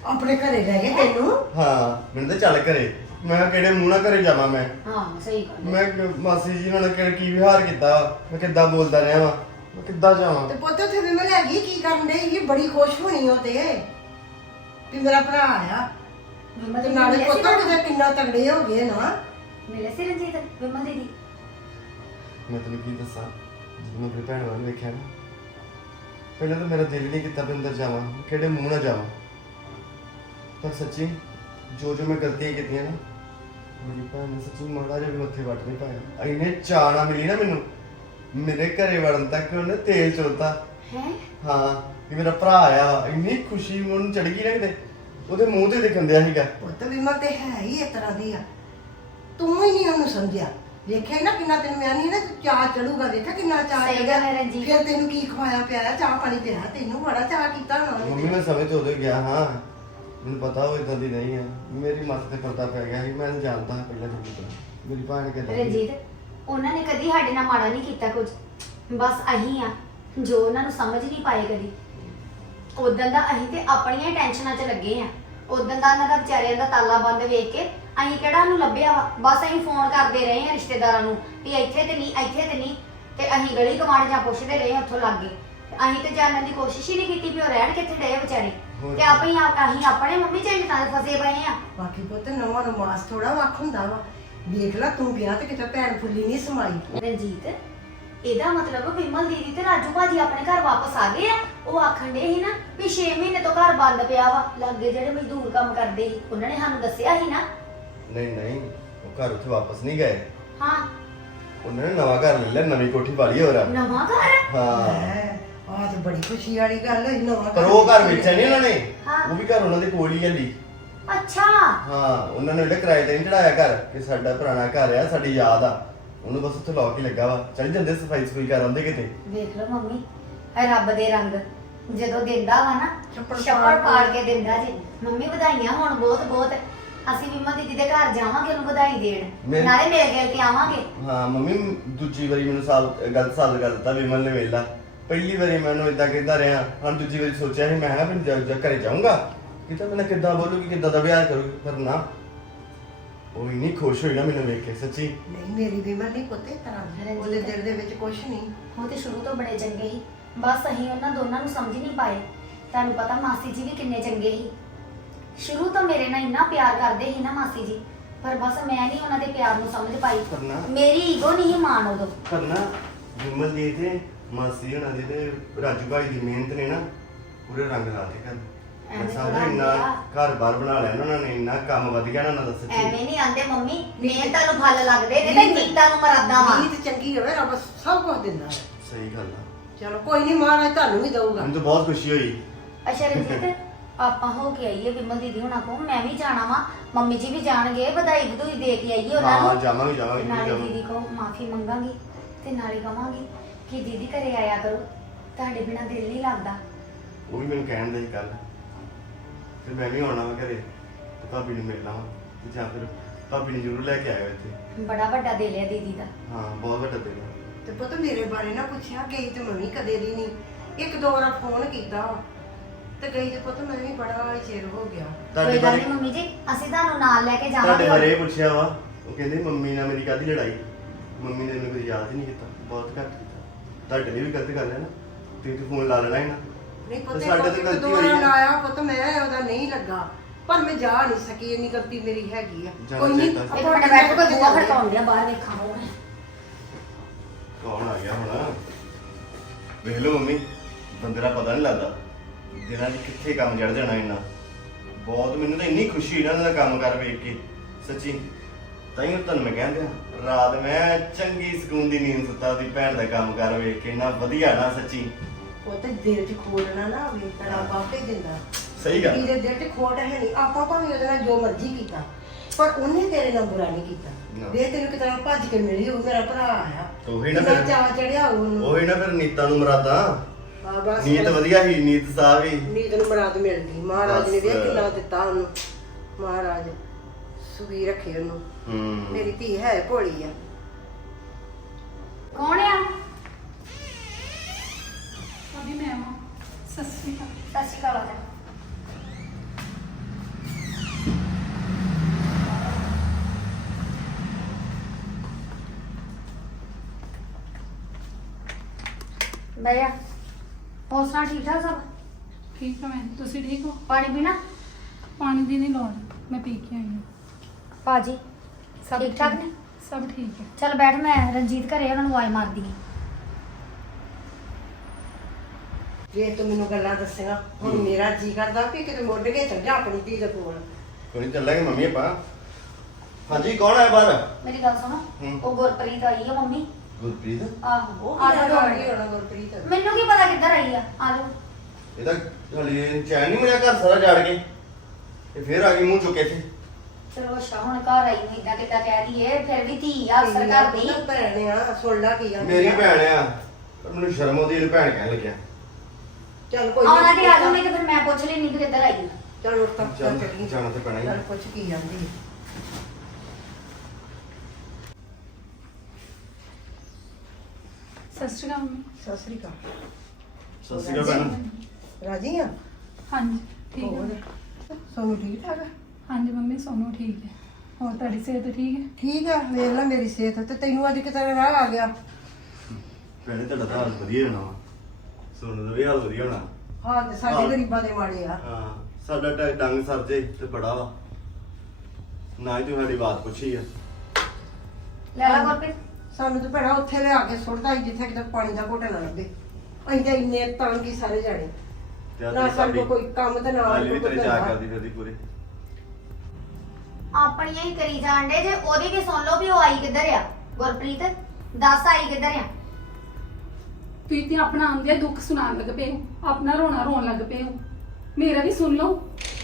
ਆਪਣੇ ਘਰੇ ਲੈ ਗਏ ਤੈਨੂੰ? ਹਾਂ ਮੈਨੂੰ ਤਾਂ ਚੱਲ ਘਰੇ। ਮੈਂ ਕਿਹਾ ਕਿਹੜੇ ਮੂੰਹ ਨਾਲ ਘਰੇ ਜਾਵਾਂ ਮੈਂ? ਹਾਂ ਸਹੀ ਗੱਲ ਹੈ। ਮੈਂ ਕਿ- ਮਾਸੀ ਜੀ ਨਾਲ ਕਿ ਕੀ ਵਿਹਾਰ ਕੀਤਾ ਮੈਂ ਕਿੱਦਾਂ ਬੋਲਦਾ ਰਿਹਾ ਵਾਂ? ਮੈਂ ਕਿੱਦਾਂ ਜਾਵਾਂ? ਤੇ ਪੁੱਤ ਉੱਥੇ ਵੀ ਮੈਂ ਲੈ ਗਈ ਕੀ ਕਰਨ ਡਈ ਇਹ ਬੜੀ ਖੁਸ਼ ਹੋਣੀ ਉਹ ਤੇ। ਵੀ ਮੇਰਾ ਭਰਾ ਆਇਆ। ਵਿਮਲ ਤੇ ਨਾਲੇ ਪੁੱਤ? ਕਿਤੇ ਕਿੰਨਾ ਤਗੜੇ ਹੋ ਗਏ ਨਾ। ਮਿਲੇ ਸੀ ਰਣਜੀਤ ਵਿਮਲ ਦੀਦੀ? ਮੈਂ ਤੈਨੂੰ ਕੀ ਦੱਸਾਂ? ਜਦੋਂ ਮੈਂ ਆਪਣੀ ਭੈਣ ਵੱਲ ਵੇਖਿਆ ਨਾ ਪਹਿਲਾਂ ਤਾਂ ਮੇਰਾ ਦਿਲ ਨਹੀਂ ਕੀਤਾ ਵੀ ਅੰਦਰ ਜਾਵਾਂ ਕਿਹੜੇ ਮੂੰਹ ਨਾਲ ਜਾਵਾਂ। ਪਰ ਸੱਚੀ ਜੋ ਜੋ ਮੈਂ ਗਲਤੀਆਂ ਕੀਤੀਆਂ ਨਾ ਮੇਰੀ ਭੈਣ ਨੇ ਸੱਚੀ ਮਾੜਾ ਜਿਹਾ ਵੀ ਮੱਥੇ ਵੱਟ ਨਹੀਂ ਪਾਇਆ। ਇੰਨੇ ਚਾਣਾ ਮਿਲੀ ਨਾ ਮੈਨੂੰ ਮੇਰੇ ਘਰੇ ਵੜਨ ਤੱਕ ਉਹਨੇ ਤੇਲ ਚੋਤਾ ਹੈ? ਹਾਂ ਕਿ ਮੇਰਾ ਭਰਾ ਆਇਆ ਵਾ। ਇੰਨੀ ਖੁਸ਼ੀ ਮੈਨੂੰ ਚੜ ਗਈ ਨਾ ਕਿਤੇ ਉਹਦੇ ਮੂੰਹ ਤੇ ਦਿਖਣ ਦਿਆ ਸੀਗਾ। ਪੁੱਤ ਵਿਮਲ ਤੇ ਹੈ ਹੀ ਇਸ ਤਰ੍ਹਾਂ ਦੀ ਆ। ਤੂੰ ਹੀ ਨਹੀਂ ਉਹਨੂੰ ਸਮਝਿਆ। ਵੇਖਿਆ ਹੀ ਨਾ ਕਿੰਨਾ ਤੈਨੂੰ ਮੈਂ ਨਹੀਂ ਨਾ ਚਾਹ ਚੜੂਗਾ ਵੇਖਿਆ ਕਿੰਨਾ ਚਾਹ ਸਹੀ ਗੱਲ ਹੈ ਰਣਜੀਤ। ਫਿਰ ਤੈਨੂੰ ਕੀ ਖਵਾਇਆ ਪਿਆਇਆ? ਚਾਹ ਪਾਣੀ ਪਿਆ ਤੈਨੂੰ ਬੜਾ ਚਾਹ ਕੀਤਾ ਹੋਣਾ ਉਹਨੇ। ਮੰਮੀ ਮੈਂ ਸਮਝ ਉਦੋਂ ਹੀ ਗਿਆ ਹਾਂ। ਮੈਨੂੰ ਪਤਾ ਉਹ ਇਦਾਂ ਦੀ ਨਹੀਂ ਹੈ ਮੇਰੀ ਮੱਤ ਤੇ ਪਰਦਾ ਪੈ ਗਿਆ ਸੀ ਮੈਂ ਜਾਣਦਾ ਹਾਂ ਪਹਿਲਾਂ ਤੋਂ ਮੇਰੀ ਭੈਣ ਕਿਦਾਂ ਰਣਜੀਤ ਉਹਨਾਂ ਨੇ ਕਦੀ ਸਾਡੇ ਨਾਲ ਮਾੜਾ ਨਹੀਂ ਕੀਤਾ ਕੁਝ। ਬਸ ਅਹੀਂ ਆ ਜੋ ਉਹਨਾਂ ਨੂੰ ਸਮਝ ਨਹੀਂ ਪਾਏ ਕਦੀ। ਉਦੋਂ ਦਾ ਅਸੀਂ ਤੇ ਆਪਣੀਆਂ ਟੈਨਸ਼ਨਾਂ 'ਚ ਲੱਗੇ ਆ। ਉਦੋਂ ਦਾ ਉਹਨਾਂ ਦਾ ਵਿਚਾਰਿਆਂ ਦਾ ਤਾਲਾ ਬੰਦ ਵੇਖ ਕੇ ਅਸੀਂ ਕਿਹੜਾ ਉਹਨੂੰ ਲੱਭਿਆ ਵਾ? ਬਸ ਅਸੀਂ ਫੋਨ ਕਰਦੇ ਰਹੇ ਆ ਰਿਸ਼ਤੇਦਾਰਾਂ ਨੂੰ ਵੀ ਇੱਥੇ ਤੇ ਨਹੀਂ ਇੱਥੇ ਤੇ ਨਹੀਂ। ਤੇ ਅਸੀਂ ਗਲੀ ਕਮਾੜ ਜਾਂ ਪੁੱਛਦੇ ਰਹੇ ਉੱਥੋਂ ਲੱਗੇ ਤੇ ਅਸੀਂ ਤੇ ਜਾਣਨ ਦੀ ਕੋਸ਼ਿਸ਼ ਹੀ ਨਹੀਂ ਕੀਤੀ ਵੀ ਉਹ ਰਹਿਣ ਕਿੱਥੇ ਡਏ ਵਿਚਾਰੇ। ਹੋਰ ਤੇ ਆਪੇ ਹੀ ਆਪ- ਅਸੀਂ ਆਪਣੇ ਮੰਮੀ ਝੰਡਾਂ ਦੇ ਫਸੇ ਪਏ ਆ ਬਾਕੀ ਪੁੱਤ ਨਵਾਂ ਨੂੰ ਮਾਸ ਥੋੜਾ ਵੱਖ ਹੁੰਦਾ ਵਾ। ਵੇਖ ਲੈ ਤੂੰ ਗਿਆ ਤੇ ਕਿਤੇ ਭੈਣ ਫੁੱਲੀ ਨਹੀਂ ਸਮਾਈ। ਰਣਜੀਤ ਇਹਦਾ ਮਤਲਬ ਵਿਮਲ ਦੀਦੀ ਤੇ ਰਾਜੂ ਭਾਜੀ ਆਪਣੇ ਘਰ ਵਾਪਸ ਆ ਗਏ ਆ। ਉਹ ਆਖਣ ਦੇ ਸੀ ਨਾ ਵੀ 6 ਮਹੀਨੇ ਤੋਂ ਘਰ ਬੰਦ ਪਿਆ ਵਾ। ਲੱਗੇ ਜਿਹੜੇ ਮਜ਼ਦੂਰ ਕੰਮ ਕਰਦੇ ਸੀ ਉਹਨਾਂ ਨੇ ਸਾਨੂੰ ਦੱਸਿਆ ਸੀ ਨਾ ਨਹੀਂ ਨਹੀਂ ਉਹ ਘਰ ਉੱਥੇ ਵਾਪਸ ਨਹੀਂ ਗਏ। ਹਾਂ। ਉਹਨਾਂ ਨੇ ਨਵਾਂ ਘਰ ਲੈ ਲਿਆ ਨਵੀਂ ਕੋਠੀ ਪਾ ਲਈ ਹੋਰ ਨਵਾਂ ਘਰ? ਹਾਂ। ਆਹ ਤੇ ਬੜੀ ਖੁਸ਼ੀ ਵਾਲੀ ਗੱਲ ਹੈ ਨਵਾਂ ਪਰ ਉਹ ਘਰ ਵੇਚਿਆ ਨਹੀਂ ਉਹਨਾਂ ਨੇ। ਹਾਂ। ਉਹ ਵੀ ਘਰ ਉਹਨਾਂ ਦੇ ਕੋਲ ਹੀ ਹੱਲੀ ਅੱਛਾ। ਹਾਂ ਉਹਨਾਂ ਨੇ ਉਹਦੇ ਕਿਰਾਏ ਤੇ ਨਹੀਂ ਚੜਾਇਆ ਘਰ ਕਿ ਸਾਡਾ ਪੁਰਾਣਾ ਘਰ ਆ ਸਾਡੀ ਯਾਦ ਆ। ਉਹਨੂੰ ਬਸ ਉੱਥੇ ਲੋਕ ਹੀ ਲੱਗਾ ਵਾ। ਚੱਲ ਜਾਂਦੇ ਸਫ਼ਾਈ ਸਫ਼ਾਈ ਕਰ ਆਉਂਦੇ ਕਿਤੇ। ਵੇਖ ਲਓ ਮੰਮੀ ਇਹ ਰੱਬ ਦੇ ਰੰਗ। ਜਦੋਂ ਦਿੰਦਾ ਵਾ ਨਾ ਛੱਪੜ ਛੱਪੜ ਪਾੜ ਪਾੜ ਕੇ ਦਿੰਦਾ ਜੀ। ਮੰਮੀ ਵਧਾਈਆਂ ਹੁਣ ਬਹੁਤ ਬਹੁਤ ਅਸੀਂ ਵਿਮਲ ਦੀਦੀ ਦੇ ਘਰ ਜਾਵਾਂਗੇ ਉਹਨੂੰ ਵਧਾਈ ਦੇਣ। ਮੈਂ- ਨਾਲੇ ਮੇਰੇ ਗੇਲ ਕੇ ਆਵਾਂਗੇ। ਹਾਂ ਮੰਮੀ ਦੂਜੀ ਵਾਰੀ ਮੈਨੂੰ ਸਾਲ ਗਲਤ ਸਾਲ ਕਰ ਦਿੱਤਾ ਵਿਮਲ ਨੇ ਵੇਲਾ ਪਹਿਲੀ ਵਾਰੀ ਮੈਂ ਉਹਨੂੰ ਇਦਾਂ ਕਹਿੰਦਾ ਰਿਹਾ। ਹੁਣ ਦੂਜੀ ਵਾਰੀ ਸੋਚਿਆ ਸੀ ਮੈਂ ਕਿਹਾ ਵੀ ਜਦ ਜਦ ਘਰੇ ਜਾਊਂਗਾ। ਕਿਤਾ ਮੈਂ ਕਿੱਦਾਂ ਬੋਲੂਗੀ ਕਿੱਦਾਂ ਦਾ ਵਿਆਹ ਕਰੂਗੀ ਪਰ ਨਾ। ਉਹ ਇੰਨੀ ਖੁਸ਼ ਹੋਈ ਨਾ ਮੈਨੂੰ ਵੇਖ ਕੇ ਸੱਚੀ। ਨਹੀਂ ਮੇਰੀ ਬਿਮਾਰ ਨਹੀਂ ਪੁੱਤੇ ਤਰ੍ਹਾਂ। ਉਹਦੇ ਦਿਲ ਦੇ ਵਿੱਚ ਕੁਝ ਨਹੀਂ। ਉਹ ਤੇ ਸ਼ੁਰੂ ਤੋਂ ਬੜੇ ਚੰਗੇ ਸੀ। ਬਸ ਅਸੀਂ ਉਹਨਾਂ ਦੋਨਾਂ ਨੂੰ ਸਮਝ ਨਹੀਂ ਪਾਏ। ਤੁਹਾਨੂੰ ਪਤਾ ਮਾਸੀ ਜੀ ਵੀ ਕਿੰਨੇ ਚੰਗੇ ਸੀ। ਸ਼ੁਰੂ ਤੋਂ ਮੇਰੇ ਨਾਲ ਇੰਨਾ ਪਿਆਰ ਕਰਦੇ ਸੀ ਨਾ ਮਾਸੀ ਜੀ ਪਰ ਬਸ ਮੈਂ ਨਹੀਂ ਉਹਨਾਂ ਦੇ ਪਿਆਰ ਨੂੰ ਸਮਝ ਪਾਈ। ਮੇਰੀ ਈਗੋ ਨਹੀਂ ਸੀ ਮਾਣ ਉਦੋਂ। ਪਰ ਨਾ ਵਿਮਲ ਦੀ ਤੇ ਮਾਸੀ ਹੋਣਾ ਦੀ ਤੇ ਰਾਜੂ ਭਾਈ ਦੀ ਮਿਹਨਤ ਨੇ ਨਾ ਪੂਰੇ ਰੰਗ ਲਾਤੇ ਕਰ ਐਵੇਂ ਸਭ ਥੋੜ੍ਹਾ ਇੰਨਾ ਹੁੰਦਾ। ਘਰ ਬਾਰ ਬਣਾ ਲਿਆ ਨਾ ਉਹਨਾਂ ਨੇ ਇੰਨਾ ਕੰਮ ਵਧ ਗਿਆ ਨਾ ਉਹਨਾਂ ਦਾ ਸੱਚੀ। ਐਵੇਂ ਨਹੀਂ ਆਂਦੇ ਮੰਮੀ ਮਿਹਨਤਾਂ ਨੂੰ ਫਲ ਲੱਗਦੇ ਨੇ ਤੇ ਨੀਤਾਂ ਨੂੰ ਮਰਾਦਾ ਵਾ। ਨੀਤ ਚੰਗੀ ਹੋਵੇ ਰੱਬ ਸਭ ਕੁਝ ਦਿੰਦਾ ਹੈ। ਸਹੀ ਗੱਲ ਆ। ਚਲੋ ਕੋਈ ਨਹੀਂ ਮਹਾਰਾਜ ਤੁਹਾਨੂੰ ਵੀ ਦਊਗਾ। ਮੈਨੂੰ ਤਾਂ ਬਹੁਤ ਖੁਸ਼ੀ ਹੋਈ। ਅੱਛਾ ਰਣਜੀਤ ਆਪਾਂ ਹੋ ਕੇ ਆਈਏ ਵਿਮਲ ਦੀਦੀ ਹੁਣਾਂ ਕੋਲ। ਮੈਂ ਵੀ ਜਾਣਾ ਵਾ। ਮੰਮੀ ਜੀ ਵੀ ਜਾਣਗੇ ਵਧਾਈ ਵਧੂਈ ਦੇ ਕੇ ਆਈਏ ਉਹਨਾਂ ਹਾਂ ਨੂੰ। ਜਾਵਾਂਗੇ ਤੇ ਜਾਵਾਂਗੇ ਨਾਲੇ ਦੀਦੀ ਕੋ ਮਾਫੀ ਮੰਗਾਂਗੀ ਤੇ ਨਾਲੇ ਕਵਾਂਗੀ ਕਿ ਦੀਦੀ ਘਰੇ ਆਇਆ ਕਰੋ। ਤੁਹਾਡੇ ਬਿਨਾ ਦਿਲ ਨਹੀਂ ਲੱਗਦਾ। ਉਹ ਵੀ ਮੈਨੂੰ ਕਹਿਣ ਦੇ ਕੱਲ ਫਿਰ ਮੈਂ ਵੀ ਆਉਣਾ ਵਾ ਘਰੇ ਤੇ ਭਾਬੀ ਨੂੰ ਮਿਲਣਾ ਵਾ ਤੇ ਜਾਂ ਫਿਰ ਭਾਬੀ ਨੂੰ ਜ਼ਰੂਰ ਲੈ ਕੇ ਆਇਓ ਇੱਥੇ। ਬੜਾ ਵੱਡਾ ਦਿਲ ਹੈ ਦੀਦੀ ਦਾ। ਹਾਂ ਬਹੁਤ ਵੱਡਾ ਦਿਨ ਆ। ਤੇ ਪੁੱਤ ਮੇਰੇ ਬਾਰੇ ਨਾ ਪੁੱਛਿਆ ਗਈ ਤੇ ਮੈਂ ਵੀ ਕਦੇ ਦੀ ਨਹੀਂ। ਇੱਕ ਦੋ ਵਾਰ ਫੋਨ ਕੀਤਾ ਵਾ। ਤੇ ਗਈ ਤੇ ਪੁੱਤ ਮੈਂ ਵੀ ਬੜਾ ਚਿਰ ਹੋ ਗਿਆ। ਤੁਹਾਡੇ ਕੋਈ ਗੱਲ ਬਾਰੇ ਨਹੀਂ ਮੰਮੀ ਜੀ ਅਸੀਂ ਤੁਹਾਨੂੰ ਨਾਲ ਲੈ ਕੇ ਤੁਹਾਡੇ ਜਾਵਾਂਗੇ ਬਾਰੇ ਇਹ ਪੁੱਛਿਆ ਵਾ ਉਹ ਕਹਿੰਦੇ ਮੰਮੀ ਨਾਲ ਮੇਰੀ ਕਾਦੀ ਲੜਾਈ? ਮੰਮੀ ਨੇ ਮੈਨੂੰ ਕੋਈ ਯਾਦ ਹੀ ਨਹੀਂ ਕੀਤਾ ਬਹੁਤ ਘੱਟ ਕੀਤਾ। ਤੁਹਾਡੇ ਲਈ ਵੀ ਗਲਤ ਗੱਲ ਹੈ ਨਾ ਤੇ ਤੂੰ ਫੋਨ ਲਾ ਲੈਣਾ ਹੈ ਨਾ। ਨਹੀਂ ਤੇ ਪੁੱਤ ਸਾਡੇ ਤੇ ਗਲਤੀ ਹੋਈ ਹੈ। ਆਇਆ ਪੁੱਤ ਮੈਂ ਉਹਦਾ ਨਹੀਂ ਲੱਗਾ। ਪਰ ਮੈਂ ਜਾ ਨਹੀਂ ਸਕੀ ਇੰਨੀ ਗਲਤੀ ਮੇਰੀ ਹੈਗੀ ਆ। ਜਾਣਾ ਕੋਈ ਨਹੀਂ ਚਾਹੀਦਾ। ਸੀ। ਇੱਕ ਮਿੰਟ ਬੈਠੋ ਕੋਈ ਬੂਹਾ ਖੜਕਾਉਣ ਦਿਆ ਬਾਹਰ ਵੇਖਾਂ ਉਹ ਕੌਣ ਆ ਗਿਆ ਹੁਣ? ਵੇਖ ਲਓ ਮੰਮੀ ਬੰਦੇ ਦਾ ਪਤਾ ਨਹੀਂ ਲੱਗਦਾ। ਦਿਨਾਂ 'ਚ ਕਿੱਥੇ ਕੰਮ ਚੜ ਜਾਣਾ ਇੰਨਾ। ਬਹੁਤ ਮੈਨੂੰ ਤਾਂ ਇੰਨੀ ਖੁਸ਼ੀ ਇਹਨਾਂ ਦਾ ਕੰਮ ਕਰ ਵੇਖ ਕੇ। ਸੱਚੀ ਤਾਂ ਹੀ ਤੁਹਾਨੂੰ ਮੈਂ ਕਹਿੰਦਾ ਰਾਤ ਮੈਂ ਚੰਗੀ ਸਕੂਨ ਦੀ ਨੀਂਦ ਸੁੱਤਾ ਉਹਦੀ ਭੈਣ ਦਾ ਕੰਮ ਕਰ ਵੇਖ ਕੇ ਇੰਨਾ ਵਧੀਆ ਨਾ ਸੱਚੀ। ਉਹ ਤੇ ਦਿਲ 'ਚ ਖੋਲਣਾ ਨਾ ਹੋਵੇ ਤੜਾ ਬਾਪੇ ਦਿੰਦਾ। ਸਹੀ ਗੱਲ ਇਹਦੇ ਦਿਲ 'ਚ ਖੋਟ ਹੈ ਨਹੀਂ ਆਪਾਂ ਭਾਵੇਂ ਉਹਦੇ ਨਾਲ ਜੋ ਮਰਜ਼ੀ ਕੀਤਾ ਪਰ ਉਹਨੇ ਤੇਰੇ ਨਾਲ ਬੁਰਾ ਨਹੀਂ ਕੀਤਾ। ਨਾ। ਦੇ ਤੈਨੂੰ ਕਿਤੇ ਭੱਜ ਕੇ ਮਿਲੀ ਉਹ ਮੇਰਾ ਭਰਾ ਆਇਆ ਉਹੀ ਨਾ ਕਿੰਨਾ ਫਿਰ- ਚਾਅ ਚੜਿਆ ਉਹਨੂੰ। ਉਹੀ ਨਾ ਫਿਰ ਨੀਤਾਂ ਨੂੰ ਮਰਾਦਾ। ਆ ਬਸ ਨੀਤ ਵਧੀਆ ਹੀ ਨੀਤ ਸਾਹ ਵੀ ਨੀਤ ਨੂੰ ਮਰਾਦ ਮਿਲ ਗਈ ਮਹਾਰਾਜ ਨੇ। ਵੇਖ ਕਿੰਨਾ ਦਿੱਤਾ ਉਹਨੂੰ। ਮਹਾਰਾਜ ਸੁਖੀ ਰੱਖੇ ਉਹਨੂੰ। ਹੂੰ। ਮੇਰੀ ਧੀ ਹੈ ਭੋਲੀ ਆ। ਕੌਣ ਆ? ਅਭੀ ਮੈਂ ਆਵਾਂ ਸਤਿ ਸ਼੍ਰੀ ਅਕਾਲ। ਸਤਿ ਸ਼੍ਰੀ ਅਕਾਲ ਆ ਜਾ। ਬਈਆ ਹੋਰ ਸੁਣਾ ਠੀਕ ਠਾਕ ਸਭ? ਠੀਕ ਹੈ ਮੈਂ ਤੁਸੀਂ ਠੀਕ ਹੋ? ਪਾਣੀ ਪੀਣਾ? ਪਾਣੀ ਦੀ ਨਹੀਂ ਲੋੜ ਮੈਂ ਪੀ ਕੇ ਆਈ ਹਾਂ। ਭਾਜੀ ਸਭ ਠੀਕ ਠਾਕ ਨੇ? ਸਭ ਠੀਕ ਹੈ। ਚੱਲ ਬੈਠ ਮੈਂ ਰਣਜੀਤ ਘਰੇ ਉਹਨਾਂ ਨੂੰ ਆਵਾਜ਼ ਮਾਰਦੀ ਹਾਂ। ਜੇ ਤੂੰ ਮੈਨੂੰ ਗੱਲਾਂ ਦੱਸੇਗਾ ਹੁਣ ਮੇਰਾ ਜੀ ਕਰਦਾ ਵੀ ਕਿਤੇ ਮੁੱਢ ਕੇ ਚੱਲ ਜਾ ਆਪਣੀ ਧੀ ਦੇ ਕੋਲ। ਕੋਈ ਚੱਲਾਂਗੇ ਮੰਮੀ ਆਪਾਂ। ਹਾਂਜੀ ਕੌਣ ਆਇਆ ਬਾਹਰ? ਮੇਰੀ ਗੱਲ ਸੁਣੋ ਹੂੰ। ਉਹ ਗੁਰਪ੍ਰੀਤ ਆਈ ਆ ਮੰਮੀ। ਗੁਰਪ੍ਰੀਤ? ਆਹੋ ਉਹ ਆ ਕਿਹੜਾ ਜਾ ਗਾੜੀ ਹੋਣਾ ਗੁਰਪ੍ਰੀਤ। ਮੈਨੂੰ ਕੀ ਪਤਾ ਕਿੱਧਰ ਆਈ ਆ? ਆ ਜਾ ਇਹਦਾ ਹਲੇ ਚੈਨ ਨਹੀਂ ਮਿਲਿਆ ਘਰ ਸਾਰਾ ਜਾੜ ਕੇ। ਤੇ ਫੇਰ ਆ ਗਈ ਮੂੰਹ ਚੁੱਕੇ ਇੱਥੇ। ਚਲੋ ਅੱਛਾ ਹੁਣ ਘਰ ਆਈ ਨੂੰ ਇਦਾਂ ਕਿੱਦਾਂ ਕਹਿ ਦਈਏ ਫਿਰ ਵੀ ਧੀ ਆ ਅਸਰ ਕਰਦੀ ਪੁੱਤ ਭੈਣ ਆ ਸੁਣ ਲਾ ਕੀ ਜਾਂਦੀ ਮੇਰੀ ਆ। ਭੈਣ ਆ ਪਰ ਮੈਨੂੰ ਸ਼ਰਮ ਆਉਂਦੀ ਇਹ ਭੈਣ ਕਹਿਣ ਲੱਗਿਆ। ਚੱਲ ਕੋਈ ਆਉਣਾ ਨੀ। ਤੇ ਆ ਜਾਓ ਨਹੀਂ ਤੇ ਫਿਰ ਮੈਂ ਪੁੱਛ ਲੈਣੀ ਕਿ ਕਿੱਧਰ ਆਈ ਆ। ਚੱਲ ਉੱਠ ਤਾਂ ਚੱਲ, ਚੱਲੀ ਜਾਣਾ ਤਾਂ ਪੈਣਾ ਹੀ ਆ। ਚੱਲ ਪੁੱਛ ਕੀ ਜਾਂਦੀ ਸਤਿ ਸ਼੍ਰੀ ਅਕਾਲ ਮੰਮੀ। ਸਤਿ ਸ੍ਰੀ ਅਕਾਲ। ਸਤਿ ਸ਼੍ਰੀ ਅਕਾਲ ਭੈਣ ਰਾਜੀ ਆ? ਹਾਂਜੀ ਠੀਕ ਹੋਰ? ਹੈ ਸੋਨੂੰ ਠੀਕ ਠਾਕ ਆ? ਹਾਂਜੀ ਮੰਮੀ ਸੋਨੂੰ ਠੀਕ ਹੈ ਹੋਰ ਤੁਹਾਡੀ ਸਿਹਤ ਠੀਕ ਹੈ ਠੀਕ ਆ ਵੇਖ ਲੈ ਮੇਰੀ ਸਿਹਤ ਤੇ ਤੈਨੂੰ ਅੱਜ ਕਿਤੇ ਰਾਹ ਆ ਗਿਆ। ਭੈਣੇ ਤੁਹਾਡਾ ਤਾਂ ਹਾਲ ਵਧੀਆ ਹੋਣਾ ਵਾ। ਸੁਣਨ ਦਾ ਵੀ ਹਾਲ ਵਧੀਆ ਹੋਣਾ। ਹਾਂ ਤੇ ਸਾਡੇ ਹਾਂ। ਗਰੀਬਾਂ ਦੇ ਮਾੜੇ ਆ। ਹਾਂ ਸਾਡਾ ਟ- ਡੰਗ ਸਰ ਜੇ ਤੇ ਬੜਾ ਵਾ। ਨਾ ਹੀ ਤੂੰ ਸਾਡੀ ਬਾਤ ਪੁੱਛੀ ਆ। ਲੈ ਲਾ ਗੁਰਪ੍ਰੀਤ। ਸਾਨੂੰ ਤਾਂ ਭੈਣਾ ਉੱਥੇ ਲਿਆ ਕੇ ਸੁੱਟਦਾ ਸੀ ਜਿੱਥੇ ਕਿਤੇ ਪਾਣੀ ਦਾ ਘੁੱਟ ਨਾ ਲੱਗੇ ਅਸੀਂ ਤਾਂ ਇੰਨੇ ਤੰਗ ਹੀ ਸਾਰੇ ਜਾਣੇ। ਨਾ ਸਾਡੇ ਕੋਈ ਕੰਮ ਤੇ ਨਾ ਹਾਲੇ ਵੀ ਕੋਈ ਤੇਰੇ ਜਾ ਧੰਦਾ। ਕਰਦੀ ਫਿਰਦੀ ਪੂਰੇ। ਆਪਣੀਆਂ ਹੀ ਕਰੀ ਜਾਂਦੇ ਜੇ ਉਹਦੀ ਵੀ ਸੁਣ ਲਓ ਵੀ ਉਹ ਆਈ ਕਿੱਧਰ ਆ? ਗੁਰਪ੍ਰੀਤ ਦੱਸ ਆਈ ਕਿੱਧਰ ਆ? ਤੁਸੀਂ ਤੇ ਆਪਣਾ ਆਂਦੇ ਦੁੱਖ ਸੁਣਾਉਣ ਲੱਗ ਪਏ ਹੋ ਆਪਣਾ ਰੋਣਾ ਰੋਣ ਲੱਗ ਪਏ ਹੋ। ਮੇਰਾ ਵੀ ਸੁਣ ਲਓ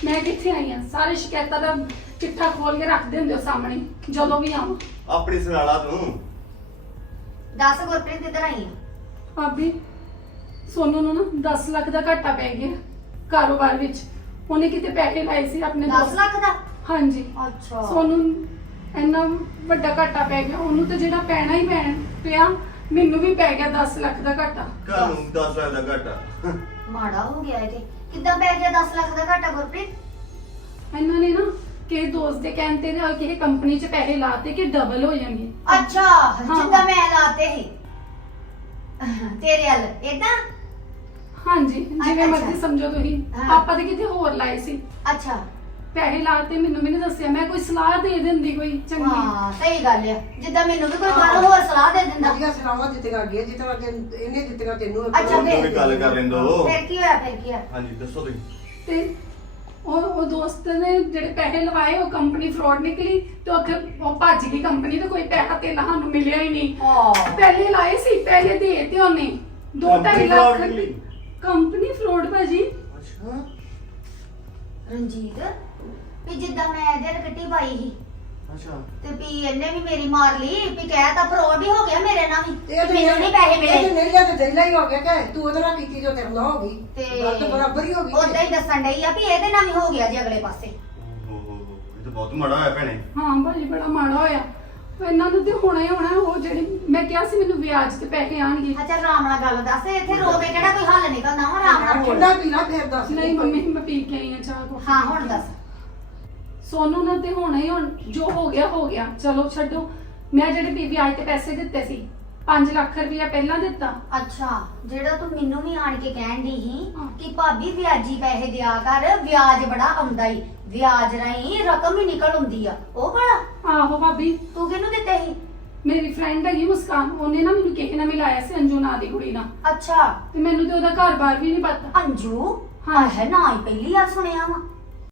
ਮੈਂ ਕਿੱਥੇ ਆਈ ਆ? ਸਾਰੇ ਸ਼ਿਕਾਇਤਾਂ ਦਾ ਚਿੱਠਾ ਖੋਲ ਕੇ ਰੱਖ ਦਿੰਦੇ ਹੋ ਸਾਹਮਣੇ ਜਦੋਂ ਵੀ ਆਵਾਂ। ਆਪਣੀ ਸੁਣਾਲਾ ਤੂੰ। ਦੱਸ ਗੁਰਪ੍ਰੀਤ ਕਿੱਧਰ ਆਈ? ਭਾਬੀ ਸੋਨੂ ਨੂੰ ਨਾ 10 ਲੱਖ ਦਾ ਘਾਟਾ ਪੈ ਗਿਆ ਕਾਰੋਬਾਰ ਵਿੱਚ। ਉਹਨੇ ਕਿਤੇ ਪੈਸੇ ਲਾਏ ਸੀ ਆਪਣੇ 10 ਦੋਸਤ ਲੱਖ ਦਾ? ਹਾਂਜੀ। ਅੱਛਾ। ਸੋਨੂੰ ਇੰਨਾ ਵੱਡਾ ਘਾਟਾ ਪੈ ਗਿਆ। ਉਹਨੂੰ ਤਾਂ ਜਿਹੜਾ ਪੈਣਾ ਹੀ ਪੈਣ ਪਿਆ ਮੈਨੂੰ ਵੀ ਪੈ ਗਿਆ 10 ਲੱਖ ਦਾ ਘਾਟਾ। ਘਰ ਨੂੰ 10 ਲੱਖ ਦਾ ਘਾਟਾ। ਮਾੜਾ ਹੋ ਗਿਆ ਇਹ ਤੇ। ਕਿੱਦਾਂ ਪੈ ਗਿਆ 10 ਲੱਖ ਦਾ ਘਾਟਾ ਗੁਰਪ੍ਰੀਤ? ਇਹਨਾਂ ਨੇ ਨਾ ਕਿ ਦੋਸਤ ਦੇ ਕਹਿਣ ਤੇ ਨਾ ਕਿਸੇ ਕੰਪਨੀ 'ਚ ਪੈਸੇ ਲਾਤੇ ਕਿ ਡਬਲ ਹੋ ਜਾਣਗੇ। ਅੱਛਾ ਜਿੱਦਾਂ ਮੈਂ ਲਾਤੇ ਸੀ। ਤੇਰੇ ਹਲ ਇਦਾਂ ਹਾਂਜੀ ਜਿਵੇਂ ਅੱਛਾ। ਮਰਜ਼ੀ ਸਮਝੋ ਤੁਸੀਂ। ਹਾਂ। ਆਪਾਂ ਤੇ ਕਿਤੇ ਹੋਰ ਲਾਏ ਸੀ। ਅੱਛਾ। ਪੈਸੇ ਲਾਤੇ ਮੈਨੂੰ ਵੀ ਨਹੀਂ ਦੱਸਿਆ। ਮੈਂ ਕੋਈ ਸਲਾਹ ਦੇ ਦਿੰਦੀ ਕੋਈ ਚੰਗੀ। ਹਾਂ ਸਹੀ ਗੱਲ ਆ। ਜਿੱਦਾਂ ਮੈਨੂੰ ਵੀ ਕੋਈ ਬਾਹਰੋਂ ਹੋਰ ਸਲਾਹ ਦੇ ਦਿੰਦਾ। ਵਧੀਆ ਸਲਾਹਾਂ ਦਿੱਤੀਆਂ ਗਈਆਂ ਜਿੱਤਨਾ ਇਹਨੇ ਦਿੱਤੀਆਂ ਤੈਨੂੰ ਅੱਛਾ, ਵੀ ਗੱਲ ਕਰ ਲੈਂਦੋ ਫਿਰ ਕੀ ਹੋਇਆ ਫਿਰ ਕੀ ਹੋਇਆ? ਹਾਂਜੀ ਦੱਸੋ ਤੁਸੀਂ। ਤੇ ਉਹ ਉਹ ਦੋਸਤ ਨੇ ਜਿਹੜੇ ਪੈਸੇ ਲਵਾਏ ਉਹ ਕੰਪਨੀ ਫਰਾਡ ਨਿਕਲੀ ਤੇ ਉੱਥੇ ਉਹ ਭੱਜ ਗਈ ਕੰਪਨੀ ਤੇ ਕੋਈ ਪੈਸਾ ਤੇ ਸਾਨੂੰ ਮਿਲਿਆ ਹੀ ਨਹੀਂ। ਹਾਂ। ਪਹਿਲੇ ਲਾਏ ਸੀ ਪਹਿਲੇ ਦੇ ਤੇ ਉਹਨੇ। 2.5 Company ਲੱਖ? ਕੰਪਨੀ ਫਰਾਡ ਭਾਜੀ। ਅੱਛਾ। ਰਣਜੀਤ ਵੀ ਜਿੱਦਾਂ ਮੈਂ ਇਹਦੇ ਨਾਲ ਕਿੱਟੀ ਪਾਈ ਸੀ ਅੱਛਾ। ਤੇ ਵੀ ਇਹਨੇ ਵੀ ਮੇਰੀ ਮਾਰ ਲਈ ਵੀ ਕਹਿ ਤਾਂ ਫਰਾਡ ਹੀ ਹੋ ਗਿਆ ਮੇਰੇ ਨਾਲ ਵੀ। ਇਹ ਤੇ ਮੈਨੂੰ ਨਹੀਂ ਪੈਸੇ ਇਹ ਮਿਲੇ ਤੇ ਨਹੀਂ ਆ ਤੇ ਦਿਲ ਹੀ ਹੋ ਗਿਆ ਕਿ ਤੂੰ ਉਹਦੇ ਨਾਲ ਕੀਤੀ ਜੋ ਤੇਰੇ ਨਾਲ ਹੋ ਗਈ। ਤੇ ਗੱਲ ਤਾਂ ਬਰਾਬਰ ਹੀ ਹੋ ਗਈ। ਉਦਾਂ ਹੀ ਦੱਸਣ ਡਈ ਆ ਵੀ ਇਹਦੇ ਨਾਲ ਵੀ ਹੋ ਗਿਆ ਜੀ ਅਗਲੇ ਪਾਸੇ। ਇਹ ਤਾਂ ਬਹੁਤ ਮਾੜਾ ਹੋਇਆ ਭੈਣੇ। ਹਾਂ ਭਾਜੀ ਬੜਾ ਮਾੜਾ ਹੋਇਆ। ਇਹਨਾਂ ਨੂੰ ਤੇ ਹੋਣਾ ਹੀ ਹੋਣਾ ਉਹ ਜਿਹੜੇ ਮੈਂ ਕਿਹਾ ਸੀ ਮੈਨੂੰ ਵਿਆਜ ਤੇ ਪੈਸੇ ਆਣਗੇ। ਅੱਛਾ ਰਾਮ ਨਾਲ ਗੱਲ ਦੱਸ ਇੱਥੇ ਰੋ ਕੇ ਕਿਹੜਾ ਕੋਈ ਹੱਲ ਨਿਕਲਣਾ ਵਾ ਰਾਮ ਨਾਲ ਬੋਲ ਠੰਡਾ ਪੀ ਲਾ ਫਿਰ ਦੱਸ। ਨਹੀਂ ਮੰਮੀ ਮੈਂ ਪੀ ਕੇ ਆਈ ਆ ਚਾਹ ਕੋ ਹਾਂ ਹੁਣ ਦੱਸ। ਸੋਨੂੰ ਨਾਲ ਤੇ ਹੋਣਾ ਹੀ ਹੁਣ ਜੋ ਹੋ ਗਿਆ ਹੋ ਗਿਆ। ਚਲੋ ਛੱਡੋ। ਮੈਂ ਜਿਹੜੇ ਵੀ ਵਿਆਜ ਤੇ ਪੈਸੇ ਦਿੱਤੇ ਸੀ 5 ਲੱਖ ਰੁਪਇਆ ਪਹਿਲਾਂ ਦਿੱਤਾ। ਅੱਛਾ ਜਿਹੜਾ ਤੂੰ ਮੈਨੂੰ ਵੀ ਆਣ ਕੇ ਕਹਿਣ ਦੀ ਸੀ ਹਾਂ। ਕਿ ਭਾਬੀ ਵਿਆਜੀ ਪੈਸੇ ਦਿਆ ਕਰ ਵਿਆਜ ਬੜਾ ਆਉਂਦਾ ਈ। ਵਿਆਜ ਰਾਹੀਂ ਰਕਮ ਹੀ ਨਿਕਲ ਹੁੰਦੀ ਆ। ਉਹ ਬੜਾ ਆਹੋ ਭਾਬੀ। ਤੂੰ ਕਿਹਨੂੰ ਦਿੱਤੇ ਸੀ? ਮੇਰੀ ਫਰੈਂਡ ਹੈਗੀ ਮੁਸਕਾਨ ਉਹਨੇ ਨਾ ਮੈਨੂੰ ਕਿਸੇ ਨਾਲ ਮਿਲਾਇਆ ਸੀ ਅੰਜੂ ਨਾਂ ਦੀ ਕੁੜੀ ਨਾਲ। ਅੱਛਾ। ਤੇ ਮੈਨੂੰ ਤੇ ਉਹਦਾ ਘਰ-ਬਾਰ ਵੀ ਨਹੀਂ ਪਤਾ। ਅੰਜੂ? ਹਾਂ। ਆਹ ਨਾ ਹੀ ਪਹਿਲੀ ਵਾਰ ਸੁਣਿਆ ਵਾ।